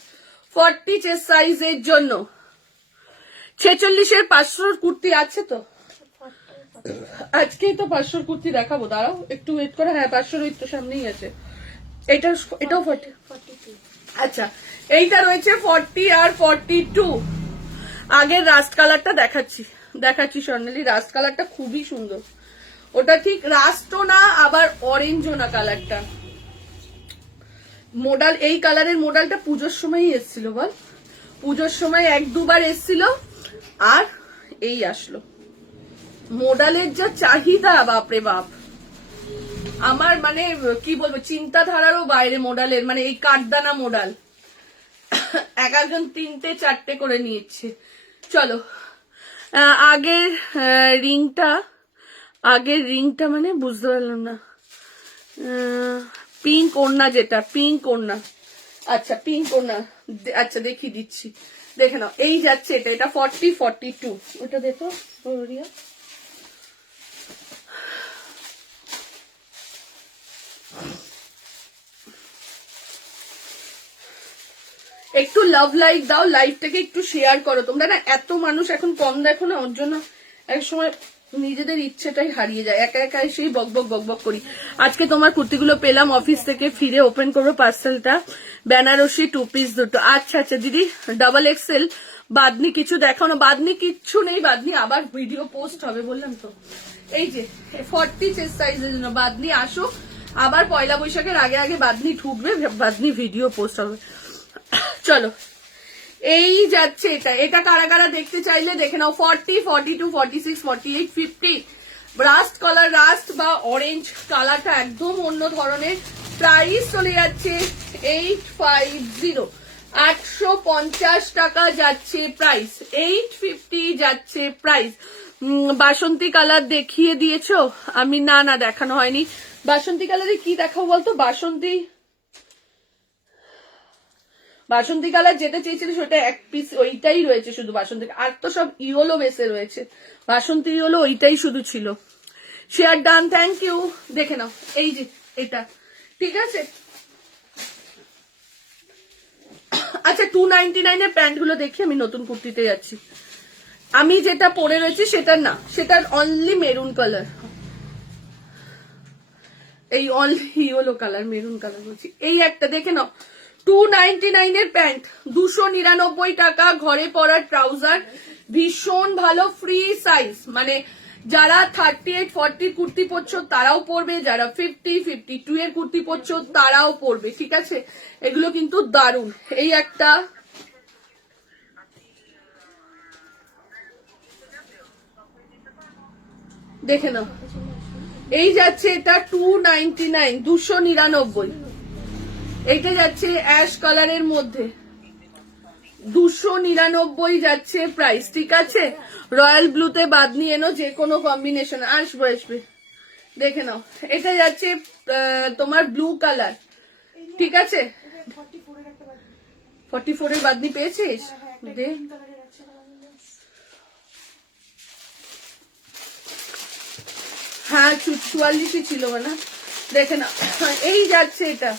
40 সাইজের জন্য। 46 500 কুর্তি আছে তো, আজকেই তো 500 কুর্তি দেখাবো, দাঁড়াও একটু ওয়েট করো। হ্যাঁ 500 ওই তো সামনেই আছে। এটাও 40। আচ্ছা এইটা রয়েছে 40 আর 42। আগের রাস্ট কালারটা দেখাচ্ছি স্বর্ণালী, রাস্ট কালারটা খুবই সুন্দর। ওটা ঠিক রাস্টও না আবার অরেঞ্জও না কালারটা। মডেল এই কালারের মডেলটা পুজোর সময়ই এসছিল, বল পুজোর সময় 1-2 বার এসছিল আর এই আসলো, মোডালের যা চাহিদা বাপরে বাপ, আমার মানে কি বলবো, চিন্তাধারারও বাইরে মোডালের, মানে এই কাঠদানা মোডাল এক একজন 3টে 4টে করে নিচ্ছে। চলো আগের রিংটা মানে বুঝতে পারলাম না, পিঙ্ক ওড়না, যেটা পিঙ্ক ওড়না, আচ্ছা পিঙ্ক ওড়না, আচ্ছা দেখিয়ে দিচ্ছি, দেখে নাও। এই যাচ্ছে এটা 40-42, ওটা দেখো রিয়া। একটু লাভ লাইক দাও, লাইভটাকে একটু শেয়ার করো। তোমরা না এত মানুষ এখন কম দেখো না, ওর জন্য এক সময় নিজেদের ইচ্ছেটাই হারিয়ে যায়, একা একা এসেই বকবক করি। আজকে তোমার কুর্তিগুলো পেলাম, অফিস থেকে ফিরে ওপেন করবো পার্সেলটা। বেনারসি 2 পিস দুটো। আচ্ছা আচ্ছা দিদি, ডাবল এক্সেল বাদনি কিছু দেখাও না। বাদনি কিচ্ছু নেই, বাদনি আবার ভিডিও পোস্ট হবে বললাম তো। এই যে 40 চেস্ট সাইজের জন্য বাদনি আসুক, আবার পয়লা বৈশাখের আগে আগে বাদনি ঢুকবে, বাদনি ভিডিও পোস্ট হবে। চলো এই যাচ্ছে এটা কারা কারা দেখতে চাইলে দেখে নাও। 40, 42, 46, 48, 50 রাস্ট কালার, রাস্ট বা অরেঞ্জ কালারটা একদম অন্য ধরনের। প্রাইস চলে যাচ্ছে 850, 850 টাকা যাচ্ছে প্রাইস, 850 যাচ্ছে প্রাইস। বাসন্তী কালার দেখিয়ে দিয়েছো আমি? না দেখানো হয়নি। বাসন্তী কালারে কি দেখাবো বলতো? বাসন্তী কালার যেটা চেয়েছিল সেটা 1 পিস ওইটাই রয়েছে শুধু বাসন্তী, আর তো সব ইয়েলো বেসে রয়েছে। বাসন্তী ইয়েলো ওইটাই শুধু ছিল। Share done, thank you. দেখে নাও এই যে এটা, ঠিক আছে। আচ্ছা 299 এর প্যান্ট গুলো দেখি, আমি নতুন কুর্তিতে যাচ্ছি। আমি যেটা পরে রয়েছি সেটা না, সেটার অনলি মেরুন কালার, এই only yellow colour, maroon colour বলছি। এই একটা দেখে নাও, 299 এর প্যান্ট, 299 টাকা, ঘরে পরার ট্রাউজার, ভীষণ ভালো, ফ্রি সাইজ। মানে যারা 38, 40 কুর্তি পরছো তারাও পরবে, যারা 50, 52 এর কুর্তি পরছো তারাও পরবে, ঠিক আছে। এগুলো কিন্তু দারুণ। এই একটা দেখে নাও, এই যাচ্ছে এটা 299, 299। এইটা যাচ্ছে অ্যাশ কালারের মধ্যে, 299 যাচ্ছে প্রাইস, ঠিক আছে। রয়্যাল ব্লুতে বাদনি এনো, যে কোনো কম্বিনেশন আসবে। দেখে নাও, এটা যাচ্ছে তোমার ব্লু কালার, ঠিক আছে। 44 এর বাদনি পেয়েছিস? হ্যাঁ 44 ছিল না, দেখে না। এই যাচ্ছে এটা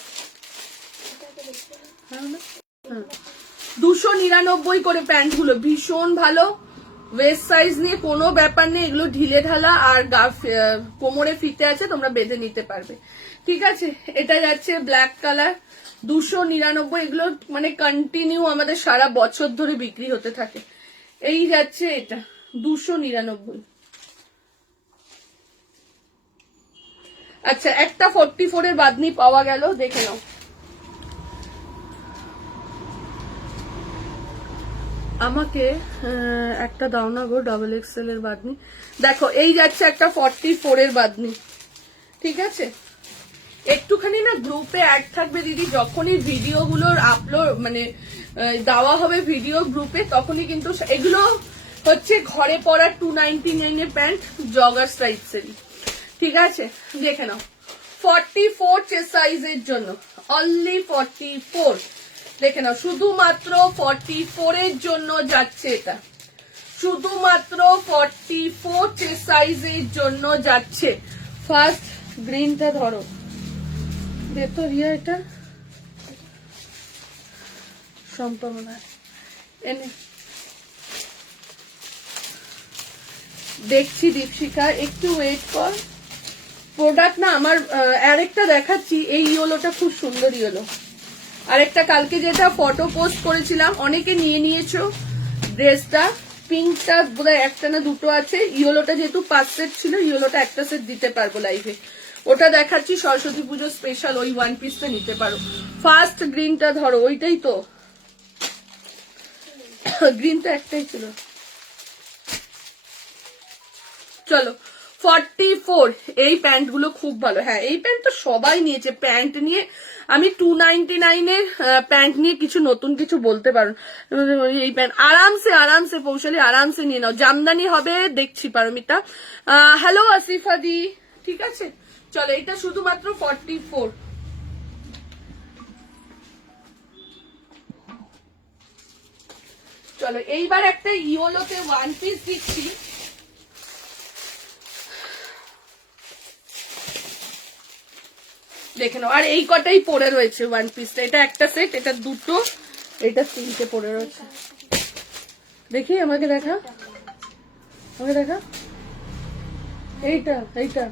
299 করে প্যান্ট গুলো, ভীষণ ভালো। ওয়েস্ট সাইজ নিয়ে কোনো ব্যাপার নেই, এগুলো ঢিলে ঢালা আর কোমরে ফিতে আছে, তোমরা বেঁধে নিতে পারবে, ঠিক আছে। এটা যাচ্ছে ব্ল্যাক কালার, 299। এগুলো মানে কন্টিনিউ আমাদের সারা বছর ধরে বিক্রি হতে থাকে। এই যাচ্ছে এটা 299। আচ্ছা একটা 44 এর বাদনি পাওয়া গেল, দেখে নাও। আমাকে একটা দাও না গো, ডাবল এক্সেল এর বাদনি। দেখো এই যাচ্ছে একটা 44 এর বাদনি, ঠিক আছে। একটুখানি না গ্রুপে অ্যাড থাকবে দিদি, যখনই ভিডিও গুলোর আপলোড মানে দেওয়া হবে ভিডিও গ্রুপে, তখনই কিন্তু এগুলো হচ্ছে ঘরে পরা 299 এর প্যান্ট, জগার স্ট্রাইপস এর, ঠিক আছে। দেখে নাও 44 চেস্ট সাইজের জন্য, অনলি 44। দেখে নাও, শুধুমাত্র 44 এর জন্য যাচ্ছে এটা, শুধুমাত্র 44 চেস্ট সাইজের জন্য যাচ্ছে। ফার্স্ট গ্রিনটা ধরো, দেখো রিয়া, এটা সম্ভাবনা এনে দেখছি। দীপশিখা একটু ওয়েট কর, প্রোডাক্ট না আমার আরেকটা দেখাচ্ছি। এই ইয়েলোটা খুব সুন্দর ইয়েলো। আরেকটা কালকে যেটা ফটো পোস্ট করেছিলাম, অনেকে নিয়ে নিয়েছো ড্রেসটা, পিঙ্কটা বোধহয় একটা না দুটো আছে। ইয়েলোটা যেহেতু 5 সেট ছিল, ইয়েলোটা একটা সেট দিতে পারবো লাইভে, ওটা দেখাচ্ছি। সরস্বতী পুজো স্পেশাল ওই 1 পিসটা নিতে পারো। ফার্স্ট গ্রিনটা ধরো, ওইটাই তো গ্রিনটা একটাই ছিল। চলো 44 এই প্যান্ট গুলো খুব ভালো। হ্যাঁ এই প্যান্ট তো সবাই নিয়েছে। প্যান্ট নিয়ে আমি 299 এর প্যান্ট নিয়ে কিছু নতুন কিছু বলতে পারো। এই প্যান্ট আরামসে আরামসে পৌঁছালি আরামসে নিয়ে নাও। জামদানি হবে দেখছি পারমিতা। হ্যালো আসিফা দি, ঠিক আছে চলো এটা শুধুমাত্র 44। চলো এইবার একটা ইয়োলোতে ওয়ান পিস দিচ্ছি। দেখে নাও। আর এই কটাই পড়ে রয়েছে ওয়ান পিসটা। এটা একটা সেট, এটা দুটো, এটা তিনটে পড়ে রয়েছে। দেখি আমাকে দেখা, আমাকে দেখা। এইটা এইটা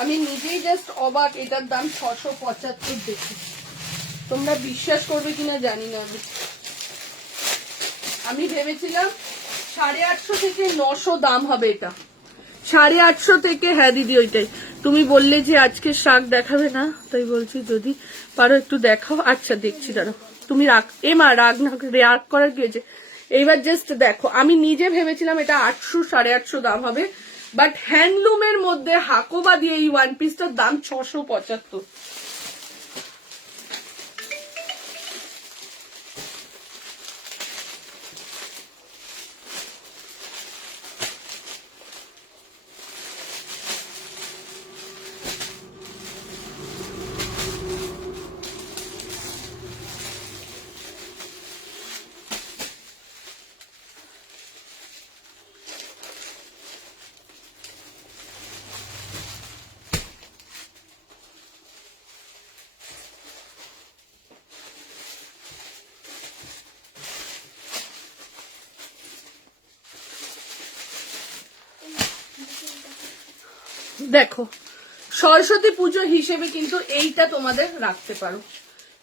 আমি নিজেই জাস্ট অবাক, এটার দাম 675 দেখি। তোমরা বিশ্বাস করবে কিনা জানি না। আমি ভেবেছিলাম 850 থেকে 900 দাম হবে, এটা 850 থেকে। হ্যাঁ দিদি ওইটাই। তুমি বললে যে আজকে শাক দেখাবে না, তাই বলছি যদি পারো একটু দেখাও। আচ্ছা দেখছি দাঁড়াও। তুমি রাগ মা রাগ না, রাগ করার কি হয়েছে। এইবার জাস্ট দেখো, আমি নিজে ভেবেছিলাম এটা 800 850 দাম হবে, বাট হ্যান্ডলুমের মধ্যে হাকোবা দিয়ে এই ওয়ান পিসটার দাম 675। দেখো সরস্বতী পুজো হিসেবে কিন্তু এইটা তোমাদের রাখতে পারো।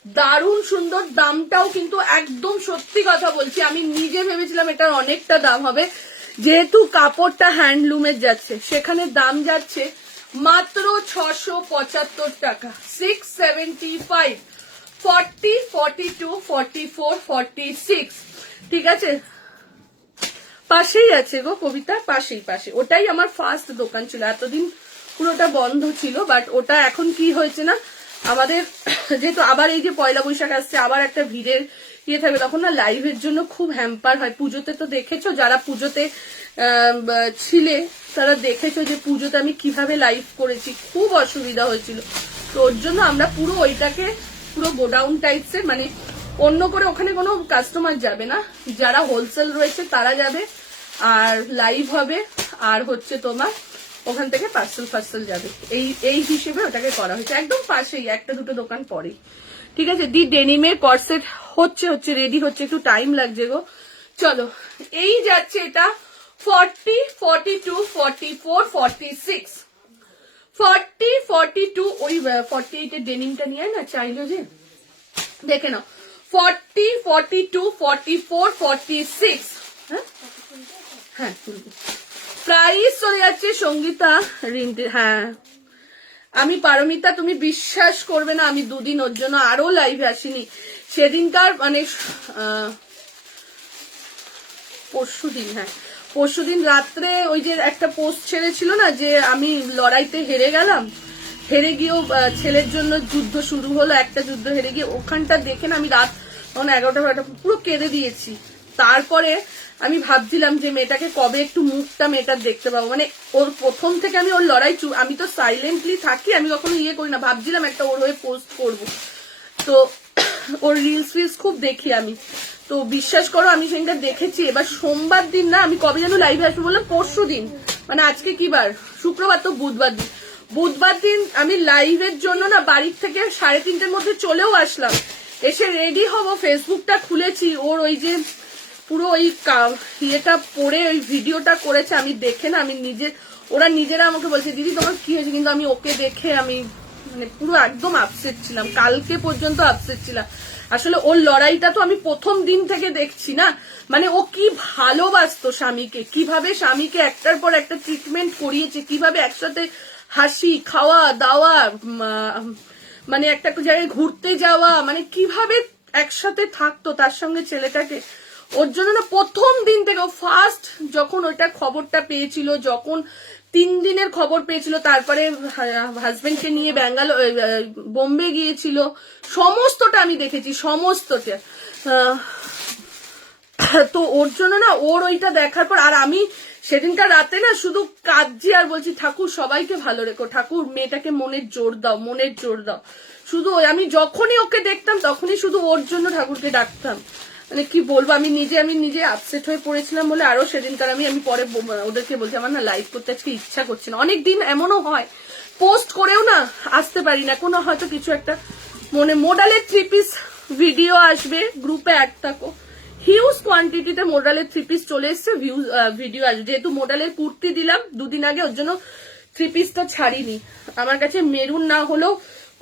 দারুণ সুন্দর, দামটাও কিন্তু একদম সত্যি কথা বলছি, আমি নিজে ভেবেছিলাম এটার অনেকটা দাম হবে, যেহেতু কাপড়টা হ্যান্ডলুমের যাচ্ছে সেখানে দাম যাচ্ছে মাত্র 675 টাকা। 675, 40, 42, 44, 46, ঠিক আছে। পাশেই আছে গো কবিতা, পাশেই পাশে। ওটাই আমার ফার্স্ট দোকান ছিল, এতদিন পুরোটা বন্ধ ছিল, বাট ওটা এখন কি হয়েছে না, আমাদের যেহেতু আবার এই যে পয়লা বৈশাখ আসছে, আবার একটা ভিড়ের ইয়ে থাকবে, তখন না লাইভের জন্য খুব হ্যাম্পার হয়। পুজোতে তো দেখেছো, যারা পুজোতে ছিলে তারা দেখেছো যে পুজোতে আমি কিভাবে লাইভ করেছি, খুব অসুবিধা হয়েছিল। তো ওর জন্য আমরা পুরো ওইটাকে পুরো গোডাউন টাইপসের, মানে অন্য করে ওখানে কোনো কাস্টমার যাবে না, যারা হোলসেল রয়েছে তারা যাবে আর লাইভ হবে, আর হচ্ছে তোমার ওখান থেকে পার্সেল যাবে, এই হিসেবে ওটাকে করা হয়েছে। একদম পাশেই, একটা দুটো দোকান পরেই, ঠিক আছে। দি ডেনিমের কর্সেট হচ্ছে রেডি হচ্ছে, একটু টাইম লাগছে গো। চলো এই যাচ্ছে এটা 40, 42, 44, 46, 40, 42, ওই 48 এর ডেনিমটা নিয়ে না চাইলো যে, দেখে নাও 40, 42, 44, 46, হ্যাঁ প্রাইস চলে যাচ্ছে সঙ্গীতা রিন্টি। হ্যাঁ আমি পারমিতা, তুমি বিশ্বাস করবে না, আমি দুদিন ওর জন্য আরো লাইভে আসিনি। সেদিনকার মানে পরশুদিন, হ্যাঁ পরশুদিন রাত্রে ওই যে একটা পোস্ট ছেড়েছিল না যে আমি লড়াইতে হেরে গেলাম, হেরে গিয়েও ছেলের জন্য যুদ্ধ শুরু হলো, একটা যুদ্ধ হেরে গিয়ে ওখানটা দেখে না আমি রাত তখন 11টা পুরো কেঁদে দিয়েছি। তারপরে আমি ভাবছিলাম যে মেয়েটাকে কবে একটু মুখটা মেয়েটার দেখতে পাবো, মানে ওর প্রথম থেকে আমি ওর লড়াই, আমি তো সাইলেন্টলি থাকি, আমি কখনো ইয়ে করি না, ভাবছিলাম একটা ওর হয়ে পোস্ট করবো। তো ওর রিলস খুব দেখি আমি, তো বিশ্বাস করো আমি সেটা দেখেছি। এবার সোমবার দিন না, আমি কবে যেন লাইভে আসবো বললাম, পরশু দিন, মানে আজকে কি বার, শুক্রবার, তো বুধবার দিন আমি লাইভের জন্য না বাড়ির থেকে 3:30-এর মধ্যে চলেও আসলাম, এসে রেডি হব, ফেসবুকটা খুলেছি, ওর ওই যে পুরো ওই ইয়েটা পরে ওই ভিডিওটা করেছে, আমি দেখে না, আমি ওরা নিজেরা আমাকে বলছে দিদি তোমার কি হয়েছে, কিন্তু আমি ওকে দেখে আমি মানে পুরো একদম আপসেট ছিলাম, কালকে পর্যন্ত আপসেট ছিলাম। আসলে ওর লড়াইটা তো আমি প্রথম দিন থেকে দেখছি না, মানে ও কি ভালোবাসতো স্বামীকে, কিভাবে স্বামীকে একটার পর একটা ট্রিটমেন্ট করিয়েছে, কিভাবে একসাথে হাসি, খাওয়া দাওয়া, মানে একটা জায়গায় ঘুরতে যাওয়া, মানে কিভাবে একসাথে থাকতো তার সঙ্গে ছেলেটাকে। ওর জন্য না প্রথম দিন থেকে ফার্স্ট যখন ওইটা খবরটা পেয়েছিল, যখন 3 দিনের খবর পেয়েছিল, তারপরে হাজবেন্ডকে নিয়ে বোম্বে গিয়েছিল, সমস্তটা আমি দেখেছি, সমস্তটা। তো ওর জন্য না ওর ওইটা দেখার পর আর আমি সেদিনকার রাতে না শুধু কাঁদছি আর বলছি ঠাকুর সবাইকে ভালো রেখো, ঠাকুর মেয়েটাকে মনের জোর দাও, মনের জোর দাও। শুধু আমি যখনই ওকে দেখতাম তখনই শুধু ওর জন্য ঠাকুরকে ডাকতাম। মানে কি বলবো, আমি নিজে আপসেট হয়ে পড়েছিলাম বলে আরো সেদিনকার আমি পরে ওদেরকে বলছি আমার না লাইভ করতে আজকে ইচ্ছা করছে না। অনেকদিন এমনও হয় পোস্ট করেও না আসতে পারি না, কোনো হয়তো কিছু একটা মোডালের 3 পিস ভিডিও আসবে, গ্রুপে অ্যাড থাকো। হিউজ কোয়ান্টিটিতে মোডালের 3 পিস চলে এসছে, ভিডিও আসবে। যেহেতু মোডালের কুর্তি দিলাম 2 দিন আগে, ওর জন্য 3 পিসটা ছাড়িনি। আমার কাছে মেরুন না হলেও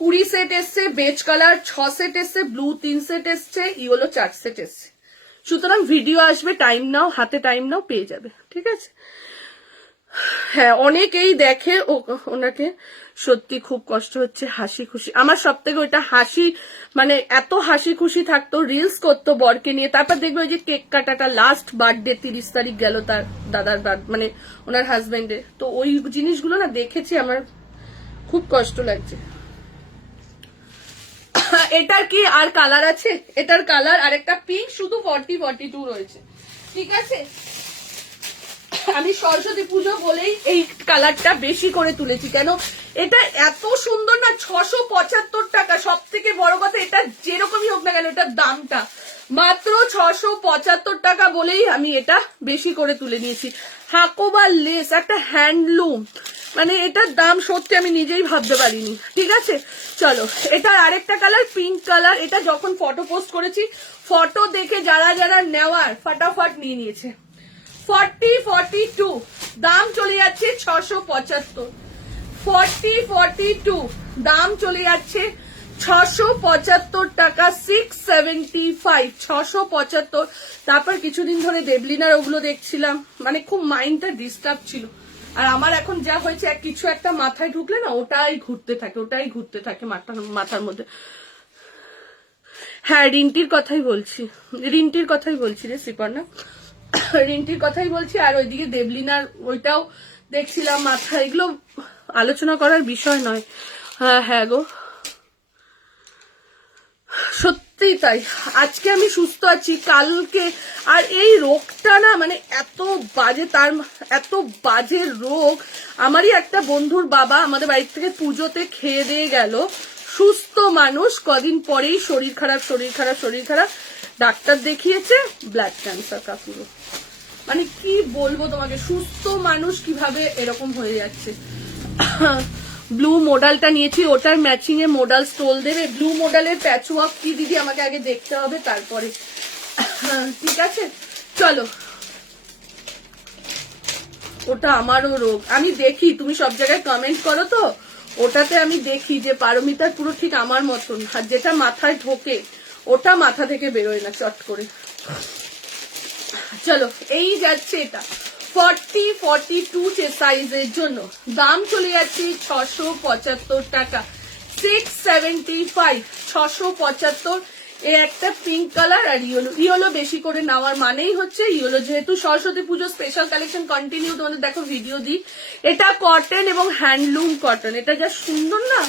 20 সেট এসছে, বেজ কালার 6 সেট এসছে, ব্লু 3 সেট এসছে, ইয়েলো 4 সেট এসছে। সুতরাং ভিডিও আসবে, টাইম নাও, হাতে টাইম নাও, পেয়ে যাবে, ঠিক আছে। হ্যাঁ, অনেকেই দেখে ওনাকে, সত্যি খুব কষ্ট হচ্ছে। হাসি খুশি, আমার সব থেকে ওইটা হাসি, মানে এত হাসি খুশি থাকতো, রিলস করতো বরকে নিয়ে। তারপর দেখবে ওই যে কেক কাটাটা, লাস্ট বার্থডে 30 তারিখ গেল তার দাদার মানে ওনার হাজবেন্ডের। তো ওই জিনিসগুলো না দেখেছি, আমার খুব কষ্ট লাগছে। এটার কি আর কালার আছে? এটার কালার আর একটা পিঙ্ক, শুধু 40-42 রয়েছে, ঠিক আছে। আমি সরস্বতী পুজো বলেই এই কালারটা বেশি করে তুলেছি, কেন এটা এত সুন্দর না। 675 টাকা, সব থেকে বড় কথা এটা যেরকমই হোক না কেন এটার দামটা মাত্র 675 টাকা বলেই আমি এটা বেশি করে তুলে নিয়েছি। হাকোবা লেস, একটা হ্যান্ডলুম, মানে এটার দাম সত্যি আমি নিজেই ভাবতে পারিনি, ঠিক আছে। চলো, এটার আরেকটা কালার পিঙ্ক কালার। এটা যখন ফটো পোস্ট করেছি, ফটো দেখে যারা যারা নেওয়ার ফাটাফাট নিয়ে নিয়েছে। 40-42 দাম চলে যাচ্ছে 675, 40-42 দাম চলে যাচ্ছে 675 টাকা, 675, 675। তারপর কিছুদিন ধরে দেবলিনার ওগুলো দেখছিলাম, মানে খুব মাইন্ডটা ডিস্টার্ব ছিল। আর আমার এখন যা হয়েছে, কিছু একটা মাথায় ঢুকলে না ওটাই ঘুরতে থাকে মাথার মধ্যে। হ্যাঁ, রিন্টির কথাই বলছি রে শ্রীপর্ণা, রিন্টির কথাই বলছি। আর ওইদিকে দেবলিনার ওইটাও দেখছিলাম, মাথা, এগুলো আলোচনা করার বিষয় নয়। হ্যাঁ গো, সত্যি তাই। আজকে আমি সুস্থ আছি, কালকে আর এই রোগটা না, মানে এত বাজে, এত বাজে রোগ। আমারই একটা বন্ধুর বাবা আমাদের বাড়ি থেকে পুজোতে খেয়ে দিয়ে গেল, সুস্থ মানুষ, কদিন পরেই শরীর খারাপ, ডাক্তার দেখিয়েছে, ব্লাড ক্যান্সার কাকুরো। মানে কি বলবো তোমাকে, সুস্থ মানুষ কিভাবে এরকম হয়ে যাচ্ছে। ব্লু মোডালটা নিয়েছি, ওটার ম্যাচিং এ মোডাল স্টোল দেবে। ব্লু মোডালের প্যাচওয়ার্ক কি দিদি আমাকে আগে দেখতে হবে, তারপরে ঠিক আছে। চলো, ওটা আমারও রোগ, আমি দেখি, তুমি সব জায়গায় কমেন্ট করো তো, ওটাতে আমি দেখি যে পারমিতার পুরো ঠিক আমার মতন, আর যেটা মাথায় ঢোকে ওটা মাথা থেকে বেরোয় না চট করে। চলো, এই যাচ্ছে এটা 40-42 সাইজের জন্য, দাম চলে যাচ্ছে 675 টাকা, 675, 675। এই একটা পিঙ্ক কালার আর ইয়েলো বেশি করে নেওয়ার মানেই হচ্ছে ইয়েলো, যেহেতু সরস্বতী পুজো স্পেশাল কালেকশন কন্টিনিউ তোমাদের দেখো ভিডিও দিই। এটা কটন এবং হ্যান্ডলুম কটন, এটা যা সুন্দর না,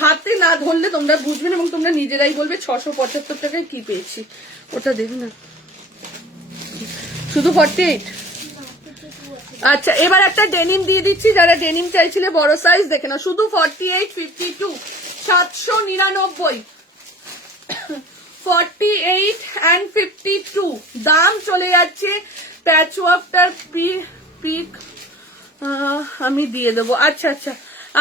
হাতে না ধরলে তোমরা বুঝবে না এবং তোমরা নিজেরাই বলবে 675 টাকায় কি পেয়েছি। ওটা দেখো না, শুধু 48। আচ্ছা, এবার একটা ডেনিম দিয়ে দিচ্ছি, যারা ডেনিম চাইছিলে বড় সাইজ দেখে না, শুধু 48-52, 799, 48 and 52 দাম চলে যাচ্ছে। প্যাচওয়ার্কটার পিক আমি দিয়ে দেবো। আচ্ছা,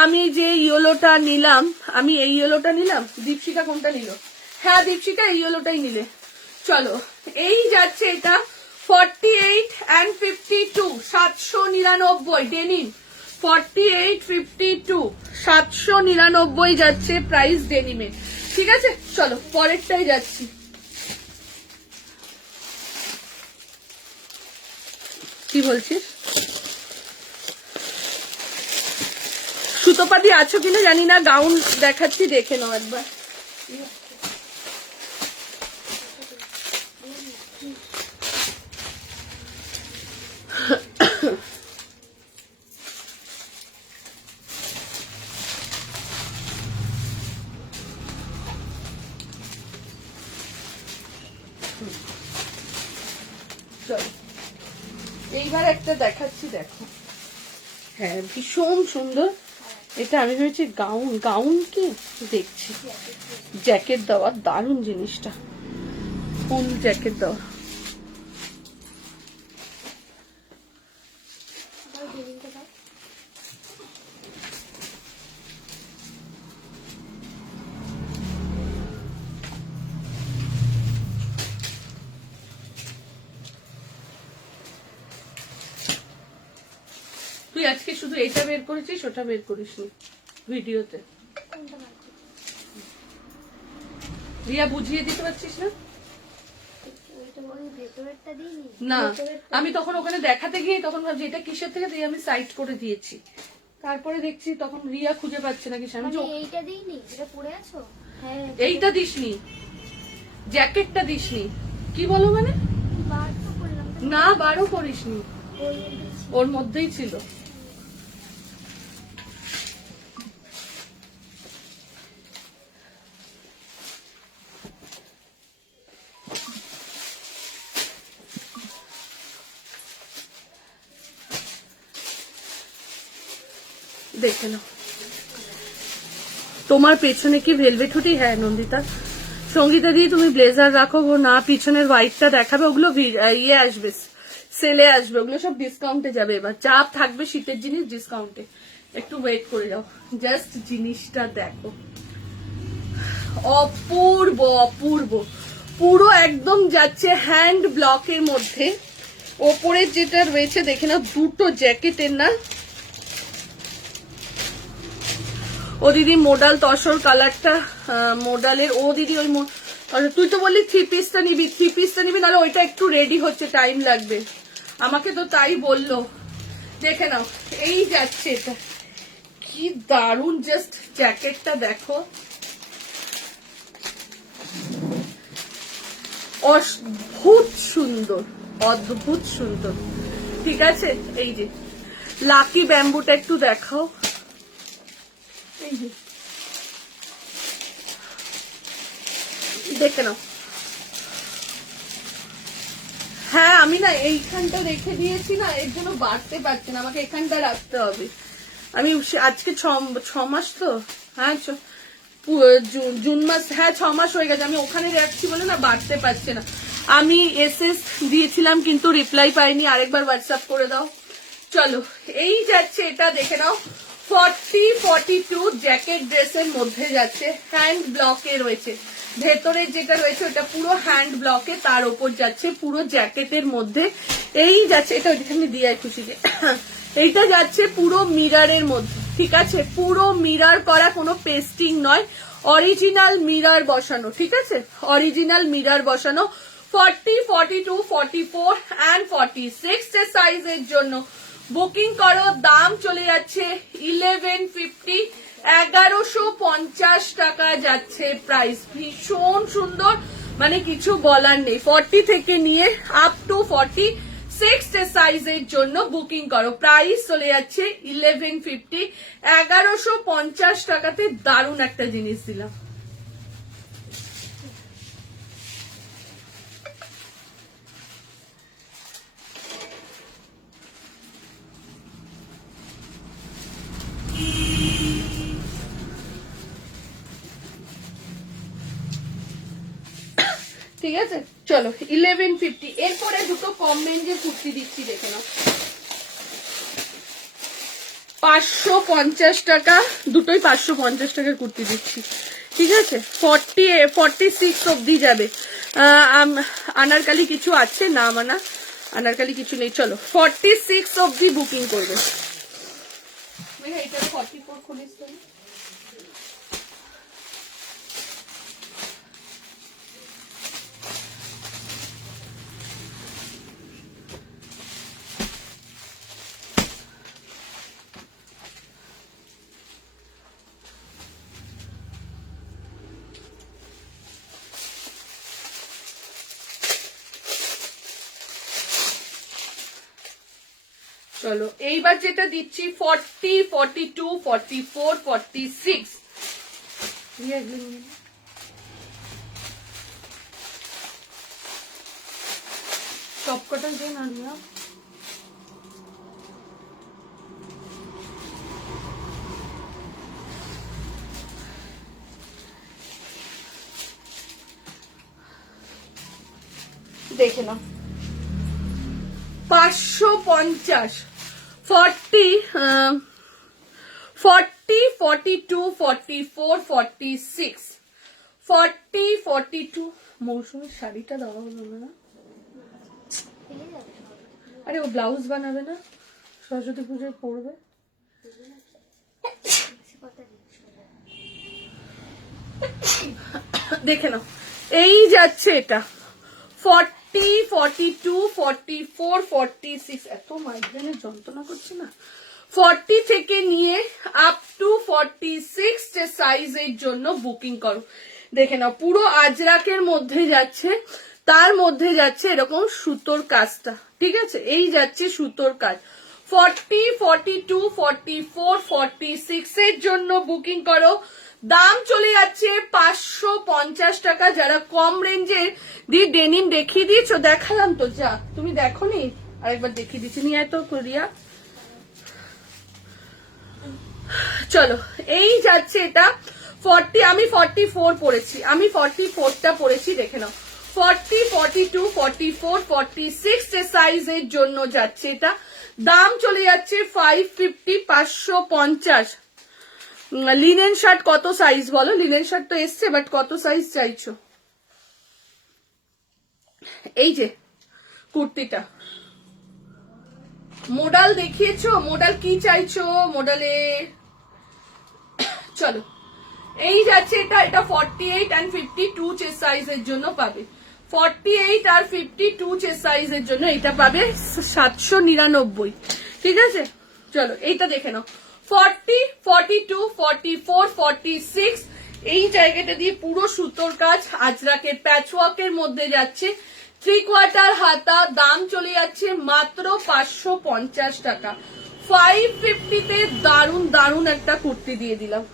আমি যে ইয়েলোটা নিলাম, আমি এই ইয়েলোটা নিলাম, দীপশিকা কোনটা নিল? হ্যাঁ, দীপশিকা এই ইয়েলোটাই নিলে। চলো, এই যাচ্ছে এটা 48 and 52, 799 ডেনিম, 48-52, 799 যাচ্ছে প্রাইস ডেনিমে, ঠিক আছে। চলো, পরেরটাই যাচ্ছি। কি বলছিস? সুতোপাদি আছো কিনা জানি না, গাউন দেখাচ্ছি, দেখে নাও একবার। চলো এইবার একটা দেখাচ্ছি, দেখো। হ্যাঁ ভীষণ সুন্দর এটা। আমি ভেবেছি গাউন, গাউন কি দেখছি, জ্যাকেট দেওয়া, দারুণ জিনিসটা, ফুল জ্যাকেট দেওয়া। তুই আজকে শুধু এটা বের করেছিস, ওটা বের করিসনি ভিডিওতে। রিয়া বুঝিয়ে দিতে পারছিস না? না আমি তখন ওখানে দেখাতে গিয়ে তখন ভাবছি এটা কিসের থেকে দিয়ে, আমি সাইড করে দিয়েছি। তারপরে দেখছি তখন রিয়া খুঁজে পাচ্ছে না কিছু। আমি এইটা দিইনি, এটা পরে আছো? হ্যাঁ এইটা দিসনি, জ্যাকেটটা দিসনি। কি বলো মানে? বার তো করলাম না বারও করিসনি, ওর মধ্যেই ছিল। দেখে নাও। তোমার পেছনে কি ভেলভেট হুডি? হ্যাঁ নন্দিতা। সঙ্গীতা দিয়ে তুমি ব্লেজার রাখো গো না, পিছনের হোয়াইটটা দেখাবে, ওগুলো ইয়ে আসবে, সেলে আসবে, ওগুলো সব ডিসকাউন্টে যাবে এবার। চাপ থাকবে শীতের জিনিস ডিসকাউন্টে, একটু ওয়েট করে যাও। জাস্ট জিনিসটা দেখো, অপূর্ব অপূর্ব, পুরো একদম যাচ্ছে হ্যান্ড ব্লকের মধ্যে। ওপরে যেটা রয়েছে দেখে না, দুটো জ্যাকেটের না। ও দিদি মোডাল তসর কালারটা, মোডালের ও দিদি ওই, তুই তো বললি থ্রি পিসটা নিবি, থ্রি পিসটা নিবি, নাহলে ওইটা একটু রেডি হচ্ছে, টাইম লাগবে। আমাকে তো তাই বললো। দেখে নাও, এই যাচ্ছে এটা, কি দারুণ জাস্ট জ্যাকেটটা দেখো, অদ্ভুত সুন্দর, অদ্ভুত সুন্দর। ঠিক আছে, এই যে লাকি ব্যাম্বুটা একটু দেখাও। এই যে দেখে নাও। হ্যাঁ আমি না এইখানটা রেখে দিয়েছি না, এর জন্য বাড়তে পারছি না, আমাকে এখানটা রাখতে হবে। আমি আজকে 6 মাস তো, হ্যাঁ জুন মাস, হ্যাঁ 6 মাস হয়ে গেছে, আমি ওখানে রাখছি বলে না বাড়তে পারছে না। আমি এসএস দিয়েছিলাম কিন্তু রিপ্লাই পাইনি, আরেকবার হোয়াটসঅ্যাপ করে দাও। চলো এই যাচ্ছে এটা, দেখে নাও। 40-42 জ্যাকেট ড্রেসের মধ্যে যাচ্ছে, হ্যান্ড ব্লকে রয়েছে, ভেতরে যেটা রয়েছে ওটা পুরো হ্যান্ড ব্লকে, তার উপর যাচ্ছে পুরো জ্যাকেটের মধ্যে। এই যাচ্ছে এটা, ওইখানে দিয়ে খুশিকে, এইটা যাচ্ছে পুরো মিররের মধ্যে। ঠিক আছে, পুরো মিরর করা, কোনো পেস্টিং নয়, অরিজিনাল মিরর বসানো। ঠিক আছে, অরিজিনাল মিরর বসানো। 40, 42, 44 and 46 সাইজের জন্য বুকিং করো। দাম চলে যাচ্ছে 1150, 1150 টাকা যাচ্ছে প্রাইস। ভীষণ সুন্দর, মানে কিছু বলার নেই। 40 থেকে নিয়ে আপ টু 46 সাইজের জন্য বুকিং করো। প্রাইস চলে যাচ্ছে 1150, 1150 টাকাতে দারুণ একটা জিনিস দিলাম। ঠিক আছে, চলো 1150। এরপরে দুটো কম রেঞ্জের কুর্তি দিচ্ছি, দেখে নাও। 550 টাকা, দুটোই 550 টাকার কুর্তি দিচ্ছি। ঠিক আছে, 46 অব্দি যাবে। আনারকালি কিছু আছে না, মানা আনারকালি কিছু নেই। চলো 46 অব্দি বুকিং করবে। এটা 44 খুলিস তো। চলো এইবার যেটা দিচ্ছি 40, 42, 44, 46। সবকটা দিয়ে না নিও। দেখে নাও 550, 40, 40, 42, 44, 46, 40, 42। মৌসুমীর শাড়িটা দেওয়া হলো না? পেয়ে যাবে সব। আরে ও ব্লাউজ বানাবে না, সরস্বতী পুজোয় পরবে। কথা দিচ্ছি। দেখে নাও এই যাচ্ছে এটা 40, 42, 44, 46। এত মাইগ্রেনের যন্ত্রণা করছে না। 40 থেকে নিয়ে আপ টু 46 যে সাইজের জন্য বুকিং করো। দেখে নাও পুরো আজরাকের মধ্যে যাচ্ছে, তার মধ্যে যাচ্ছে এরকম সুতোর কাজটা, ঠিক আছে? এই যাচ্ছে সুতোর কাজ। 40, 42, 44, 46 এর জন্য বুকিং করো। দাম চলে যাচ্ছে 550 টাকা। যারা কম রেঞ্জের দি ডেনিম দেখিয়ে দিয়েছো, দেখালাম তো, যা তুমি দেখোনি আরেকবার দেখিয়ে দিচ্ছি, নিয়ে তো কোরিয়া। চলো এই যাচ্ছে এটা 40, আমি 44 পরেছি, আমি 44টা পরেছি, দেখে নাও 40, 42, 44, 46 যে সাইজের জন্য যাচ্ছে এটা। দাম চলে যাচ্ছে 550, 550। লিনেন শার্ট কত সাইজ বলো? লিনেন শার্ট তো এসছে, বাট কত সাইজ চাইছো? এই যে কুর্তিটা মোডাল দেখিয়েছো, মোডাল কি চাইছো মোডালে? চলো এই যাচ্ছে এটা, এটা 48 and 52 চেস্ট সাইজের জন্য পাবে। 48 আর 52 চেস্ট সাইজের জন্য এটা পাবে 799, ঠিক আছে? চলো এইটা দেখে নাও 40, 42, 44, 46 এই জায়গাটা দিয়ে পুরো সুতোর কাজ, আজরাকের প্যাচওয়ার্কের মধ্যে যাচ্ছে, 3/4 হাতা। দাম চলে যাচ্ছে মাত্র 550 টাকা। 550 তে দারুন দারুন একটা কুর্তি দিয়ে দিলাম।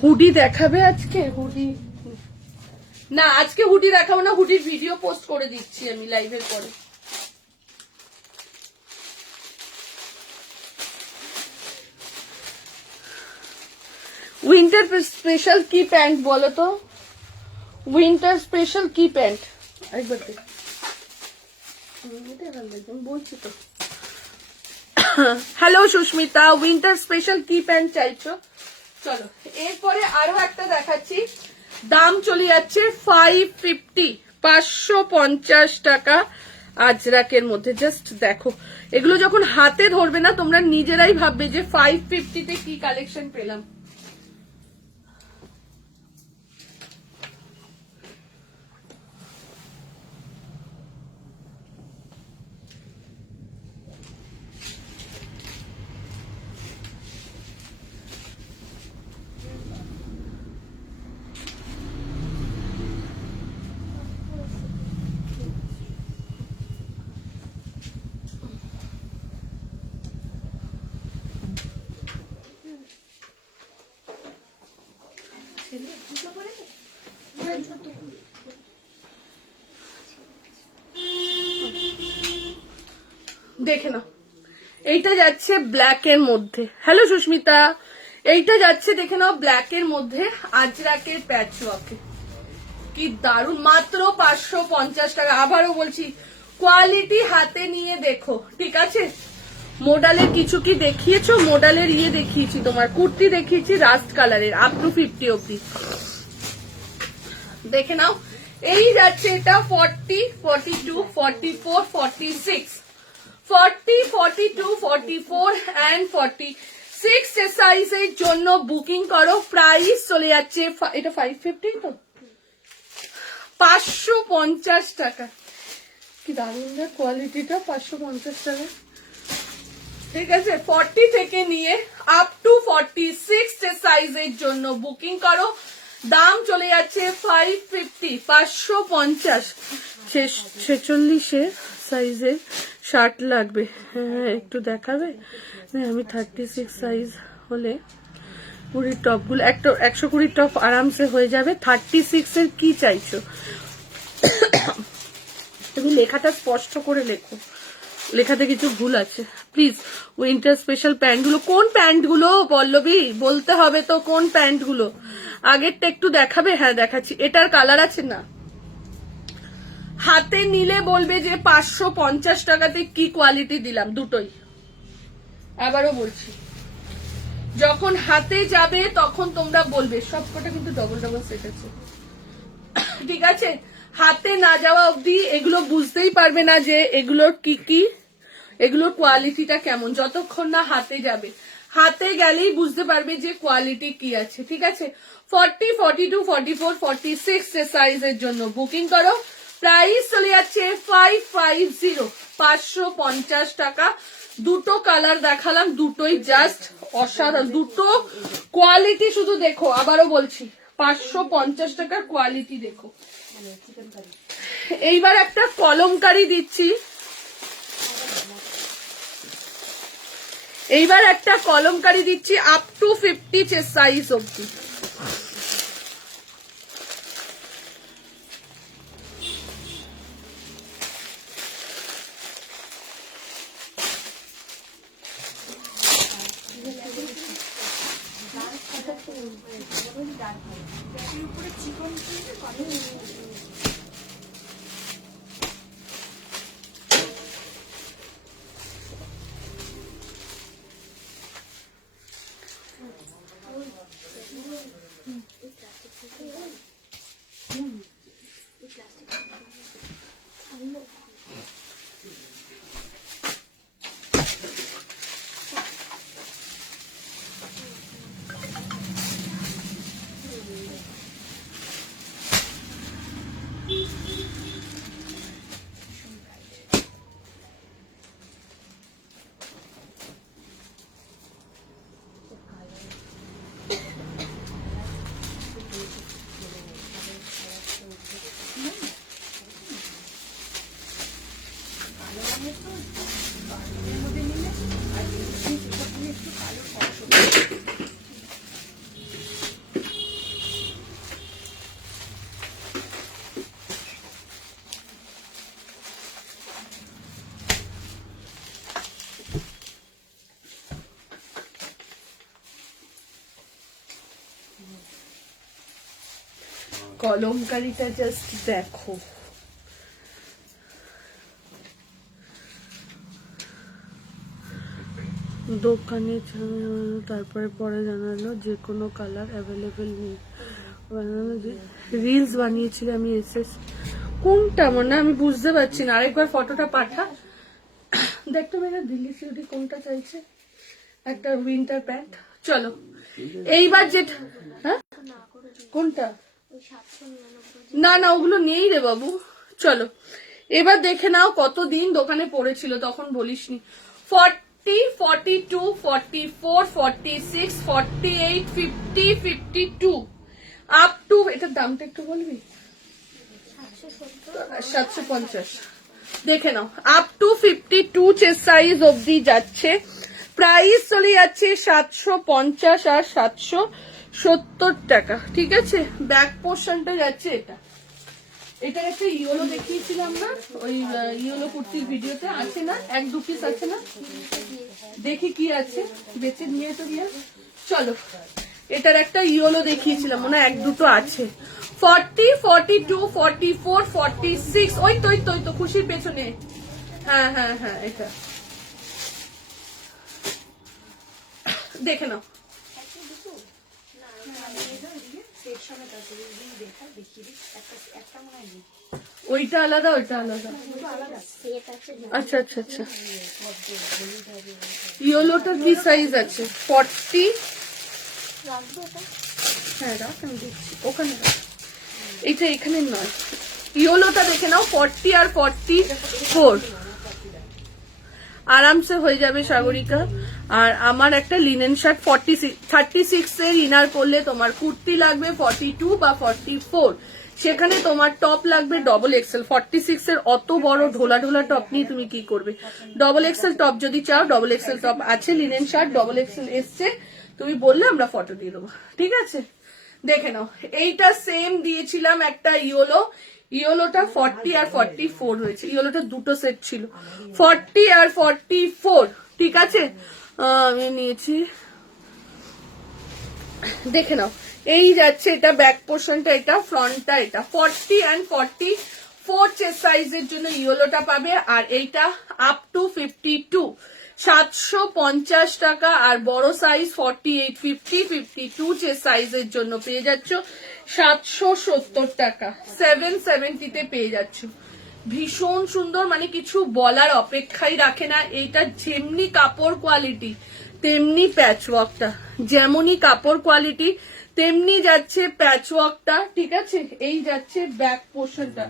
হুডি দেখাবে আজকে? হুডি না, আজকে হুডি দেখাবো না, হুডির ভিডিও পোস্ট করে দিচ্ছি আমি লাইভের পরে। উইন্টার স্পেশাল কি প্যান্ট বলো তো? উইন্টার স্পেশাল কি প্যান্ট একবার দেখ, বলছি তো। হ্যালো সুস্মিতা, উইন্টার স্পেশাল কি প্যান্ট চাইছো? চলো এরপরে আরো একটা দেখাচ্ছি, দাম চলে যাচ্ছে 550, 550 টাকা আজরাকের মধ্যে। জাস্ট দেখো, এগুলো যখন হাতে ধরবে না তোমরা নিজেরাই ভাববে যে 550 তে কি কালেকশন পেলাম। দেখে নাও এইটা যাচ্ছে ব্ল্যাক এর মধ্যে। হ্যালো সুস্মিতা, এইটা যাচ্ছে দেখে নাও ব্ল্যাক এর মধ্যে আজরাকের প্যাচওয়ার্কে, কি দারুন, মাত্র 550 টাকা। আবারও বলছি কোয়ালিটি হাতে নিয়ে দেখো, ঠিক আছে? মোডালের কিছু কি দেখিয়েছো? মোডালের ইয়ে দেখিয়েছি, তোমার কুর্তি দেখিয়েছি রাস্ট কালারের আপ টু 50 অব্দি, দেখে নাও। এই যাচ্ছে এটা 40, 42, 44, 46, 40, 42, 44 and 46 সাইজের জন্য বুকিং করো। প্রাইস চলে যাচ্ছে এটা 550 তো 550 টাকা। কি দারুণ রে কোয়ালিটিটা, 550 টাকা। ঠিক আছে, 40 থেকে নিয়ে আপ টু 46 সাইজের জন্য বুকিং করো। দাম চলে যাচ্ছে 550, 550। 46 সাইজের শার্ট লাগবে, হ্যাঁ একটু দেখাবে। আমি 36 সাইজ হলে 20 টপ গুলো, একটা 120 টপ আরামসে হয়ে যাবে। 36 এর কি চাইছো তুমি? লেখাটা স্পষ্ট করে লেখো, লেখাতে কিছু ভুল আছে প্লিজ। উইন্টার স্পেশাল প্যান্টগুলো, কোন প্যান্টগুলো পল্লবী বলতে হবে তো, কোন প্যান্টগুলো? আগেরটা একটু দেখাবে? হ্যাঁ দেখাচ্ছি। এটার কালার আছে না? হাতে নিলে বলবে যে 550 টাকাতে কি কোয়ালিটি দিলাম, দুটোই। আবারও বলছি, যখন হাতে যাবে তখন তোমরা বলবে। সবকটা কিন্তু ডবল ডবল সেট আছে, ঠিক আছে? হাতে না যাওয়া অবধি এগুলো বুঝতেই পারবে না যে এগুলোর কি কি, এগুলোর কোয়ালিটিটা কেমন, যতক্ষণ না হাতে যাবে। হাতে গেলেই বুঝতে পারবে যে কোয়ালিটি কি আছে, ঠিক আছে? 40, 42, 44, 46 সাইজের জন্য বুকিং করো। প্রাইস চলে যাচ্ছে 550, 550 টাকা। দুটো কালার দেখালাম, দুটোই জাস্ট অসাধারণ। দুটো কোয়ালিটি শুধু দেখো, আবারও বলছি 550 টাকার কোয়ালিটি দেখো। এইবার একটা কলমকারি দিচ্ছি, এইবার একটা কলমকারি দিচ্ছি আপ টু 50 সাইজ অব্দি। কলমকারিটা জাস্ট দেখো, দোকানে তারপরে পরে জানালো যে কোনো কালার অ্যাভেলেবেল নেই। রিলস বানিয়েছিল আমি এসএস, কোনটা মানে আমি বুঝতে পারছি না। আরেকবার ফটোটা পাঠা, দেখতো মেয়েরা দিল্লি সিউটি কোনটা চাইছে, একটা উইন্টার প্যান্ট। চলো এইবার যেটা, হ্যাঁ কোনটা? না না ওগুলো নেই রে বাবু। চলো এবার দেখে নাও কতদিন দোকানে পড়েছিল, তখন বলিসনি। 40, 42, 44, 46, 48, 50, 52 আপ টু, এটার দামটা একটু বলবি? 750। দেখে নাও, আপ টু 52 চেস্ট সাইজ অব্দি যাচ্ছে। প্রাইস চলে যাচ্ছে 750 আর 770 টাকা, ঠিক আছে? ব্যাক পোর্শনটা যাচ্ছে এটা। এটা একটা ইয়েলো দেখিয়েছিলাম না, ওই ইয়েলো কুর্তির ভিডিওতে আছে না, 1-2 পিস আছে না? দেখি কি আছে, বেঁচে নিয়ে তো গিয়ে। চলো এটার একটা ইয়েলো দেখিয়েছিলাম, মনে হয় 1-2 আছে। 40, 42, 44, 46, ওই তো ওই তো খুশির পেছনে। হ্যাঁ হ্যাঁ হ্যাঁ, এটা দেখে নাও। ওইটা আলাদা, ওইটা আলাদা। আচ্ছা আচ্ছা আচ্ছা, ইয়েলোটার কি সাইজ আছে? 40। হ্যাঁ রাখ, আমি দেখছি ওখানে। এইটা এখানে নয়, ইয়োলোটা দেখে নাও 40 আর 44 আরামসে হয়ে যাবে সাগরিকা। আর আমার একটা লিনেন শার্ট 36 এর ইনার করলে তোমার কুর্তি লাগবে 42 বা 44, সেখানে তোমার টপ লাগবে ডবল এক্সেল। 46 এর অত বড় ঢোলা ঢোলা টপ নিয়ে তুমি কি করবে? ডবল এক্সেল টপ যদি চাও, ডবল এক্সেল টপ আছে, লিনেন শার্ট ডবল এক্সেল এসছে, তুমি বললে আমরা ফটো দিয়ে দেবো, ঠিক আছে? দেখে নাও, এইটা সেম দিয়েছিলাম একটা ইয়োলোটা 40 আর 44 হয়েছে। ইয়োলোটা দুটো সেট ছিল, 40 আর 44, ঠিক আছে? আমি নিয়েছি, দেখে নাও। এই যাচ্ছে এটা ব্যাক পোর্শনটা, এটা ফ্রন্টটা, এটা 40 and 44 চেস্ট সাইজের জন্য ইয়োলোটা পাবে। আর এইটা আপ টু 52 750 টাকা। আর বড় সাইজ 48, 50, 52 চেস্ট সাইজের জন্য পেয়ে যাচ্ছ 770 টাকা, 770 তে পেয়ে যাচ্ছ। ভীষণ সুন্দর, মানে কিছু বলার অপেক্ষাই রাখে না। এইটা যেমনি কাপড় কোয়ালিটি তেমনি প্যাচওয়ার্কটা, যেমনই কাপড় কোয়ালিটি তেমনি যাচ্ছে প্যাচওয়ার্কটা, ঠিক আছে? এই যাচ্ছে ব্যাক পোর্শনটা,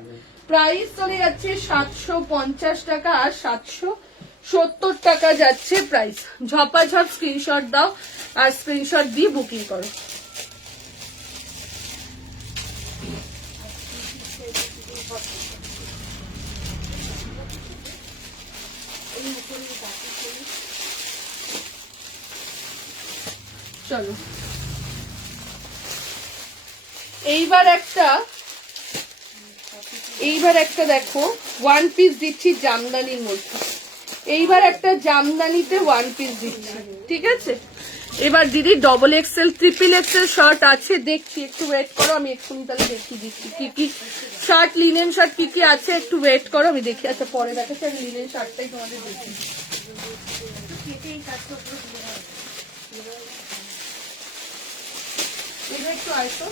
প্রাইস চলে যাচ্ছে 750 টাকা আর 770 টাকা যাচ্ছে প্রাইস। ঝপাঝপ স্ক্রিনশট দাও আর স্ক্রিনশট দিয়ে বুকিং করো। চলো এইবার একটা দেখো ওয়ান পিস দিচ্ছি জামদানির মধ্যে। এইবার একটা জামদানিতে ওয়ান পিস দিচ্ছি, ঠিক আছে? এবার দিদি double XL triple Excel shirt আছে, দেখছি, একটু ওয়েট করো, আমি এক্ষুনি তাহলে দেখিয়ে দিচ্ছি কি কি শার্ট, লিনেন শার্ট কি কি আছে, একটু ওয়েট করো, আমি দেখি। আচ্ছা পরে দেখাচ্ছি, আমি লিনেন শার্টটাই তোমাদের দেখি। একটু আইসো,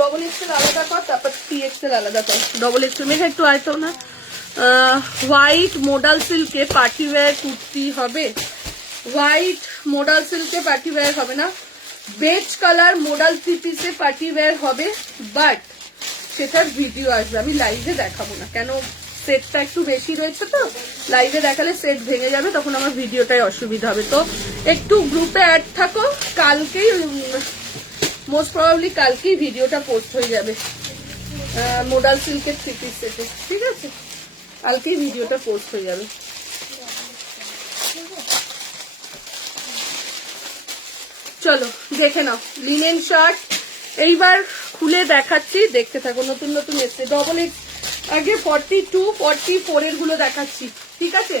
ডবল এক্সেল আলাদা কর, তারপর 3XL আলাদা কর। ডবল এক্সেল মেঘা একটু আয়তো না। হোয়াইট মোডাল সিল্কে পার্টি ওয়্যার কুর্তি হবে, হোয়াইট মোডাল সিল্কে পার্টি ওয়্যার হবে না, বেজ কালার মোডাল 3 পিসে পার্টি ওয়্যার হবে, বাট সেটার ভিডিও আসবে, আমি লাইভে দেখাবো না, কেন সেটটা একটু বেশি রয়েছে তো, লাইভে দেখালে সেট ভেঙে যাবে, তখন আমার ভিডিওটাই অসুবিধা হবে। তো একটু গ্রুপে অ্যাড থাকো, কালকেই মোস্ট প্রবাবলি কালকেই ভিডিওটা পোস্ট হয়ে যাবে মোডাল সিল্কের 3 পিস সেটে, ঠিক আছে? কালকেই ভিডিওটা পোস্ট হয়ে যাবে। চলো দেখে নাও লিনেন শার্ট, এইবার খুলে দেখাচ্ছি, দেখতে থাকো। নতুন নতুন এসছে ডবল এক্স, আগে 42, 44 এর গুলো দেখাচ্ছি, ঠিক আছে?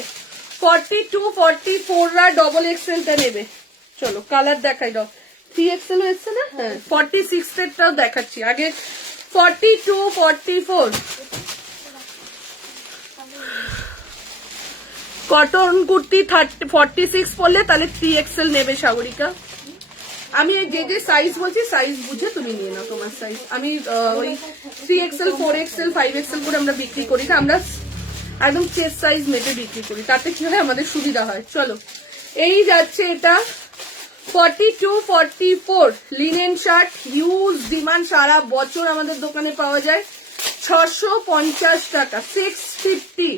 42, 44রা ডবল এক্সেলটা নেবে। চলো কালার দেখাই দাও, 3XL এসছে না? হ্যাঁ, 46 এরটাও দেখাচ্ছি। আগে 42, 44 কটন কুর্তি 46 পরলে তাহলে 3XL নেবে সাগরিকা। আমি যে যে সাইজ বলছি সাইজ বুঝে তুমি নিয়ে নাও তোমার সাইজ। আমি ওই 3XL, 4XL, 5XL করে আমরা বিক্রি করি না, আমরা একদম চেস্ট সাইজ মেপে বিক্রি করি, তাতে কি হয় আমাদের সুবিধা হয়। চলো এই যাচ্ছে এটা 42, 44 লিনেন শার্ট, হিউজ ডিমান্ড, সারা বছর আমাদের দোকানে পাওয়া যায়, 650 টাকা, 650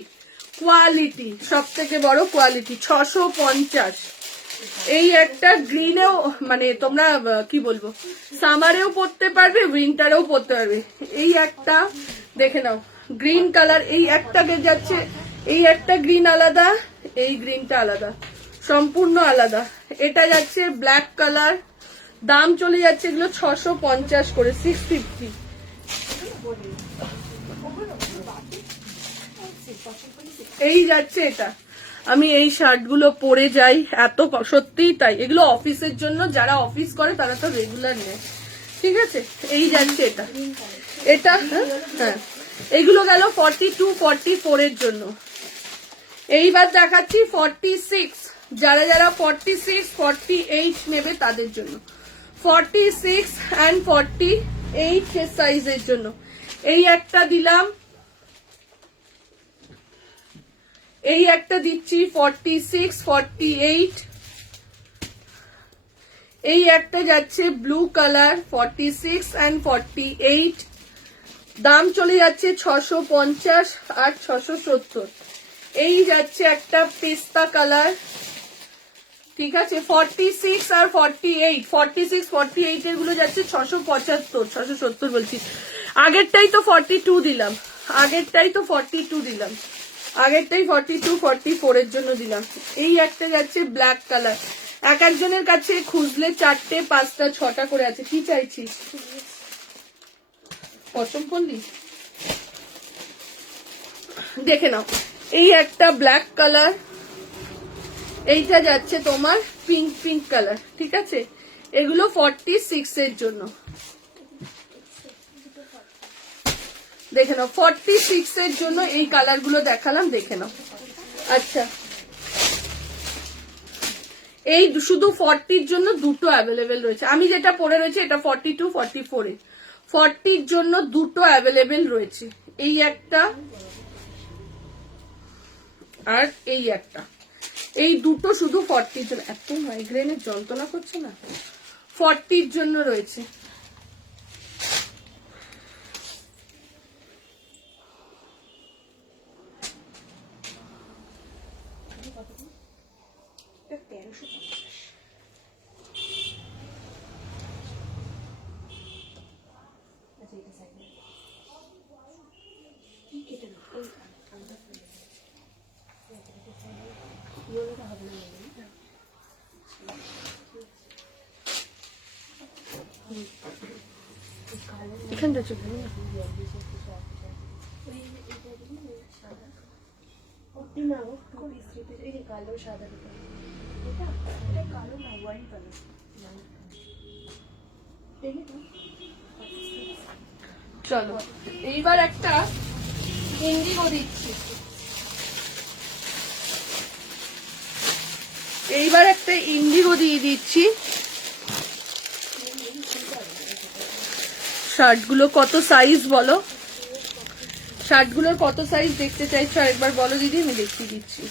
কোয়ালিটি, সব থেকে বড় কোয়ালিটি, 650। এই একটা গ্রিনেও, মানে তোমরা কি বলবো, সামারেও পরতে পারবে, উইন্টারেও পরতে পারবে। এই একটা দেখে নাও গ্রিন কালার, এই একটা যাচ্ছে, এই একটা গ্রিন আলাদা, এই গ্রিনটা আলাদা, সম্পূর্ণ আলাদা। এটা যাচ্ছে ব্ল্যাক কালার, দাম চলে যাচ্ছে এগুলো 650 করে, 650। এই যাচ্ছে এটা, আমি এই শার্টগুলো পরে যাই, এত সত্যিই তাই, এগুলো অফিসের জন্য, যারা অফিস করে তারা তো রেগুলার নেয়, ঠিক আছে? এই যাচ্ছে এটা, এটা হ্যাঁ, এইগুলো গেল 42, 44 এর জন্য। এইবার দেখাচ্ছি 46, যারা যারা 46, 48 নেবে তাদের জন্য, 46 and 48 সাইজের জন্য। এই একটা দিলাম, এই একটা দিচ্ছি 46, 48, এই একটা যাচ্ছে ব্লু কালার 46 and 48, দাম চলে যাচ্ছে 650 আর 670। এই যাচ্ছে একটা পেস্তা কালার, ঠিক আছে, 46 আর 48, 46 48 এর গুলো যাচ্ছে 675, 670 বলছি, আগেরটাই তো 42 দিলাম, আগেরটাই 42 44 এর জন্য দিলাম। এই একটা যাচ্ছে ব্ল্যাক কালার, এক একজনের কাছে খুঁজলে 4টে 5টা 6টা করে আছে। কি চাইছিস? পছন্দ করলি? দেখে নাও, এই একটা ব্ল্যাক কালার, এইটা যাচ্ছে তোমার পিঙ্ক পিঙ্ক কালার, ঠিক আছে, এগুলো 46 এর জন্য। দেখে নাও 46 এর জন্য এই কালার গুলো দেখালাম, দেখে নাও। আচ্ছা, এই শুধু 40 জন্য দুটো অ্যাভেলেবেল রয়েছে, আমি যেটা পরে রয়েছে এটা 42 44 এ, 40 জন্য দুটো অ্যাভেলেবেল রয়েছে, এই একটা আর এই একটা, এই দুটো শুধু 40 জন্য। এত মাইগ্রেনের যন্ত্রণা করছে না, 40 জন্য রয়েছে। এখানটা চলে না, চলো এইবার একটা ইন্ডিগো দিচ্ছি, এইবার একটা ইন্ডিগো দিয়ে দিচ্ছি। শার্টগুলো কত সাইজ বলো, শার্টগুলোর কত সাইজ দেখতে চাইছো আরেকবার বলো দিদি, আমি দেখিয়ে দিচ্ছি।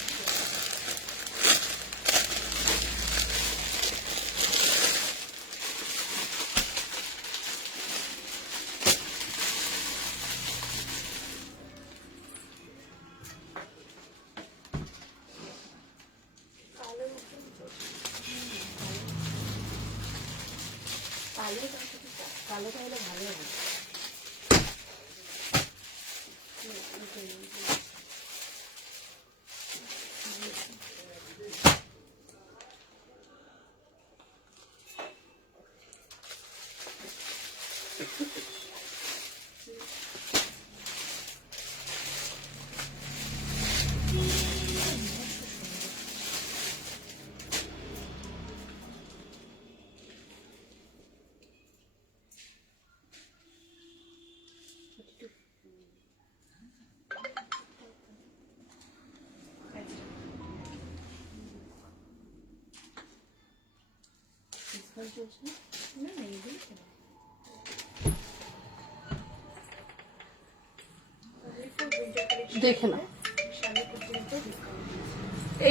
দেখে নাও,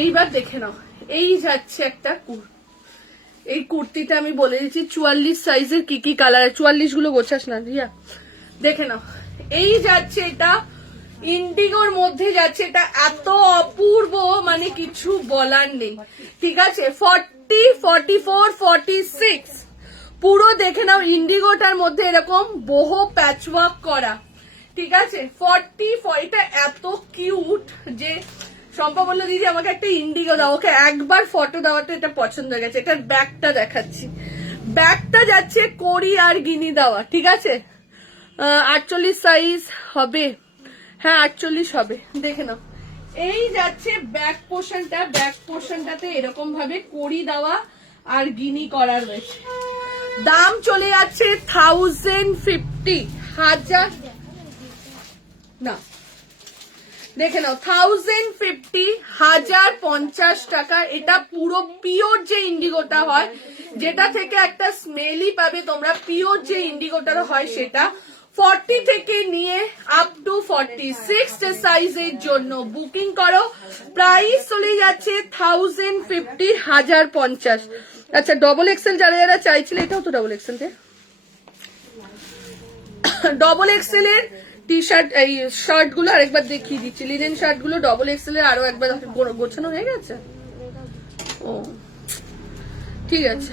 এইবার দেখে নাও, এই যাচ্ছে একটা এই কুর্তিটা আমি বলে দিচ্ছি 44 সাইজের কি কি কালার, 44 গুলো গোছাস না রিয়া, দেখে নাও, এই যাচ্ছে এটা ইন্ডিগোর মধ্যে যাচ্ছে, এটা এত অপূর্ব মানে কিছু বলার নেই, ঠিক আছে, 40 44 46 পুরো দেখে নাও, ইন্ডিগোটার মধ্যে এরকম বহু প্যাচওয়ার্ক করা, ঠিক আছে, 40 এটা এত কিউট যে শম্পা বললো দিদি আমাকে একটা ইন্ডিগো দাও, ওকে একবার ফটো দেওয়াতে এটা পছন্দ হয়ে গেছে। এটার ব্যাগটা দেখাচ্ছি, ব্যাগটা যাচ্ছে কোরি আর গিনি দেওয়া, ঠিক আছে, 48 সাইজ হবে, হ্যাঁ 48 হবে, দেখে নাও, এই যাচ্ছে ব্যাক পোর্শনটা, ব্যাক পোর্শনটাতে এরকম ভাবে কোরি দেওয়া আর গিনি করা রয়েছে, দাম চলে যাচ্ছে 1050, 1000 না, দেখে নাও 1050, 1050 টাকা। এটা পুরো পিওর যে ইন্ডিগোটা হয়, যেটা থেকে একটা স্মেলই পাবে তোমরা, পিওর যে ইন্ডিগোটা হয় সেটা, 40 থেকে নিয়ে আপ টু 46 সাইজের জন্য বুকিং করো, প্রাইস চলে যাচ্ছে 1050, 1050। আচ্ছা ডবল এক্সেল যারা যারা চাইছিল, এটাও তো ডবল এক্সেল রে, ডবল এক্সেল এর টি শার্ট এই শার্ট গুলো আরেকবার দেখিয়ে দিচ্ছি, লিনেন শার্ট গুলো ডবল এক্সেল এর আরো একবার গোছানো হয়ে গেছে। ও ঠিক আছে,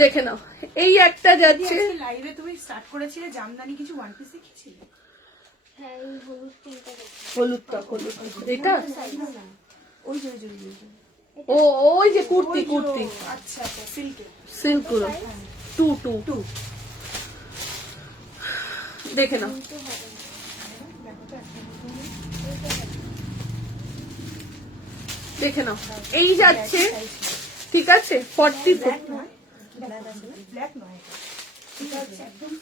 দেখে নাও। এই একটা যাচ্ছে, লাইভে তুমি স্টার্ট করেছিলে জামদানি কিছু ওয়ান পিস দেখিয়েছিলে। হ্যাঁ এই হলুদ তিনটা দেখছি। হলুদটা এটা ওই যে ওই যে ওই যে। ও ওই যে কুর্তি কুর্তি আচ্ছা আচ্ছা সিল্কের। সিল্ক গুলো টু টু টু দেখে নাও। কিন্তু হবে না। দেখে নাও এই যাচ্ছে, ঠিক আছে 44 ব্ল্যাক নয় এটা হচ্ছে একদম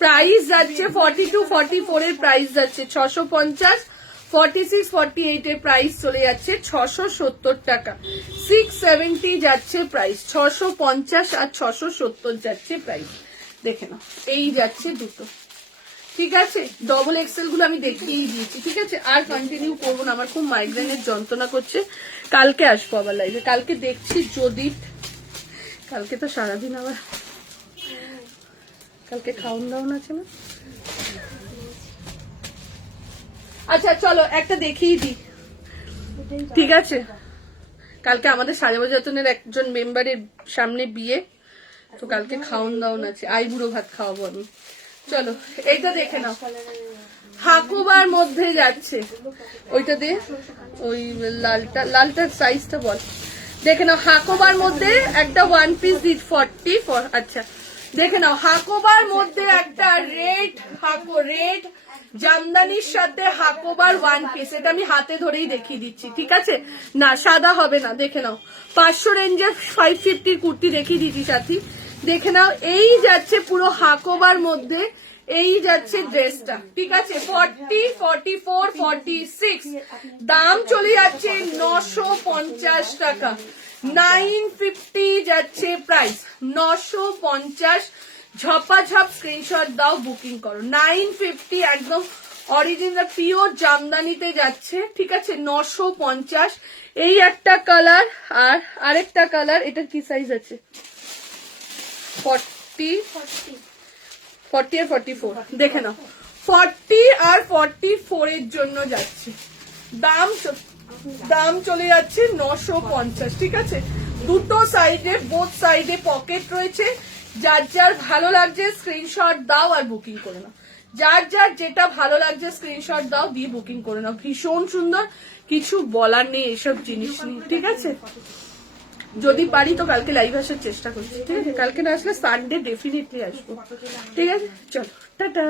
প্রাইস যাচ্ছে 42 44 এর প্রাইস যাচ্ছে 650, 46 48 এর প্রাইস চলে যাচ্ছে 670 টাকা, 670 যাচ্ছে প্রাইস, 650 আর 670 যাচ্ছে প্রাইস। দেখে নাও এই যাচ্ছে দুটো, ঠিক আছে। ডবল এক্সেল গুলো আমি দেখিয়েই দিয়েছি, ঠিক আছে। আর কন্টিনিউ করবো না, আমার খুব মাইগ্রেনের যন্ত্রণা করছে। কালকে আসবো আবার লাইভে, কালকে দেখছি যদি, কালকে তো সারাদিন আবার, কালকে খাওন দাওন আছে না। আচ্ছা চলো একটা দেখিয়ে দিই, ঠিক আছে। কালকে আমাদের সাজাবাজাতনের একজন মেম্বারের সামনে বিয়ে, তো কালকে খাওন দাওন আছে, আইবুড়ো ভাত খাওয়াবো আমি। চলো এইটা দেখে নাও, হাকুবার মধ্যে যাচ্ছে, ওইটা দিয়ে ওই লালটার সাইজটা বল। দেখে নাও হাকুবার মধ্যে একটা ওয়ান পিস দিট 40, আচ্ছা দেখে নাও হাকুবার মধ্যে একটা রেড রেড জামদানির সাথে হাকোবার ওয়ান পিস, এটা আমি হাতে ধরেই দেখিয়ে দিচ্ছি, ঠিক আছে। না সাদা হবে না, দেখে নাও 500 রেঞ্জের 550 কুর্তি দেখিয়ে দিচ্ছি সাথী। দেখে নাও এই যাচ্ছে পুরো হাকোবার মধ্যে, এই যাচ্ছে ড্রেসটা, ঠিক আছে। 40 44 46 দাম চলে যাচ্ছে 950 টাকা, 950 যাচ্ছে প্রাইস, 950। ঝপাঝপ স্ক্রিনশট দাও, বুকিং করো। 950 একদম অরিজিনাল পিওর জামদানিতে যাচ্ছে, ঠিক আছে। 950 এই একটা কালার, আর আরেকটা কালার, এটা কি সাইজ আছে 40 আর 44, দেখে নাও 40 আর 44 এর জন্য যাচ্ছে, দাম চলে যাচ্ছে 950, ঠিক আছে। দুটো সাইডে বোথ সাইডে পকেট রয়েছে, যার যার ভালো লাগছে স্ক্রিনশট দাও আর বুকিং করে নাও, যার যার যেটা ভালো লাগছে স্ক্রিনশট দাও দিয়ে বুকিং করে নাও। ভীষণ সুন্দর, কিছু বলার নেই এসব জিনিস নিয়ে, ঠিক আছে। যদি পারি তো কালকে লাইভ আসার চেষ্টা করছি, ঠিক আছে। কালকে না আসলে সানডে ডেফিনেটলি আসবো, ঠিক আছে। চলো টাটা।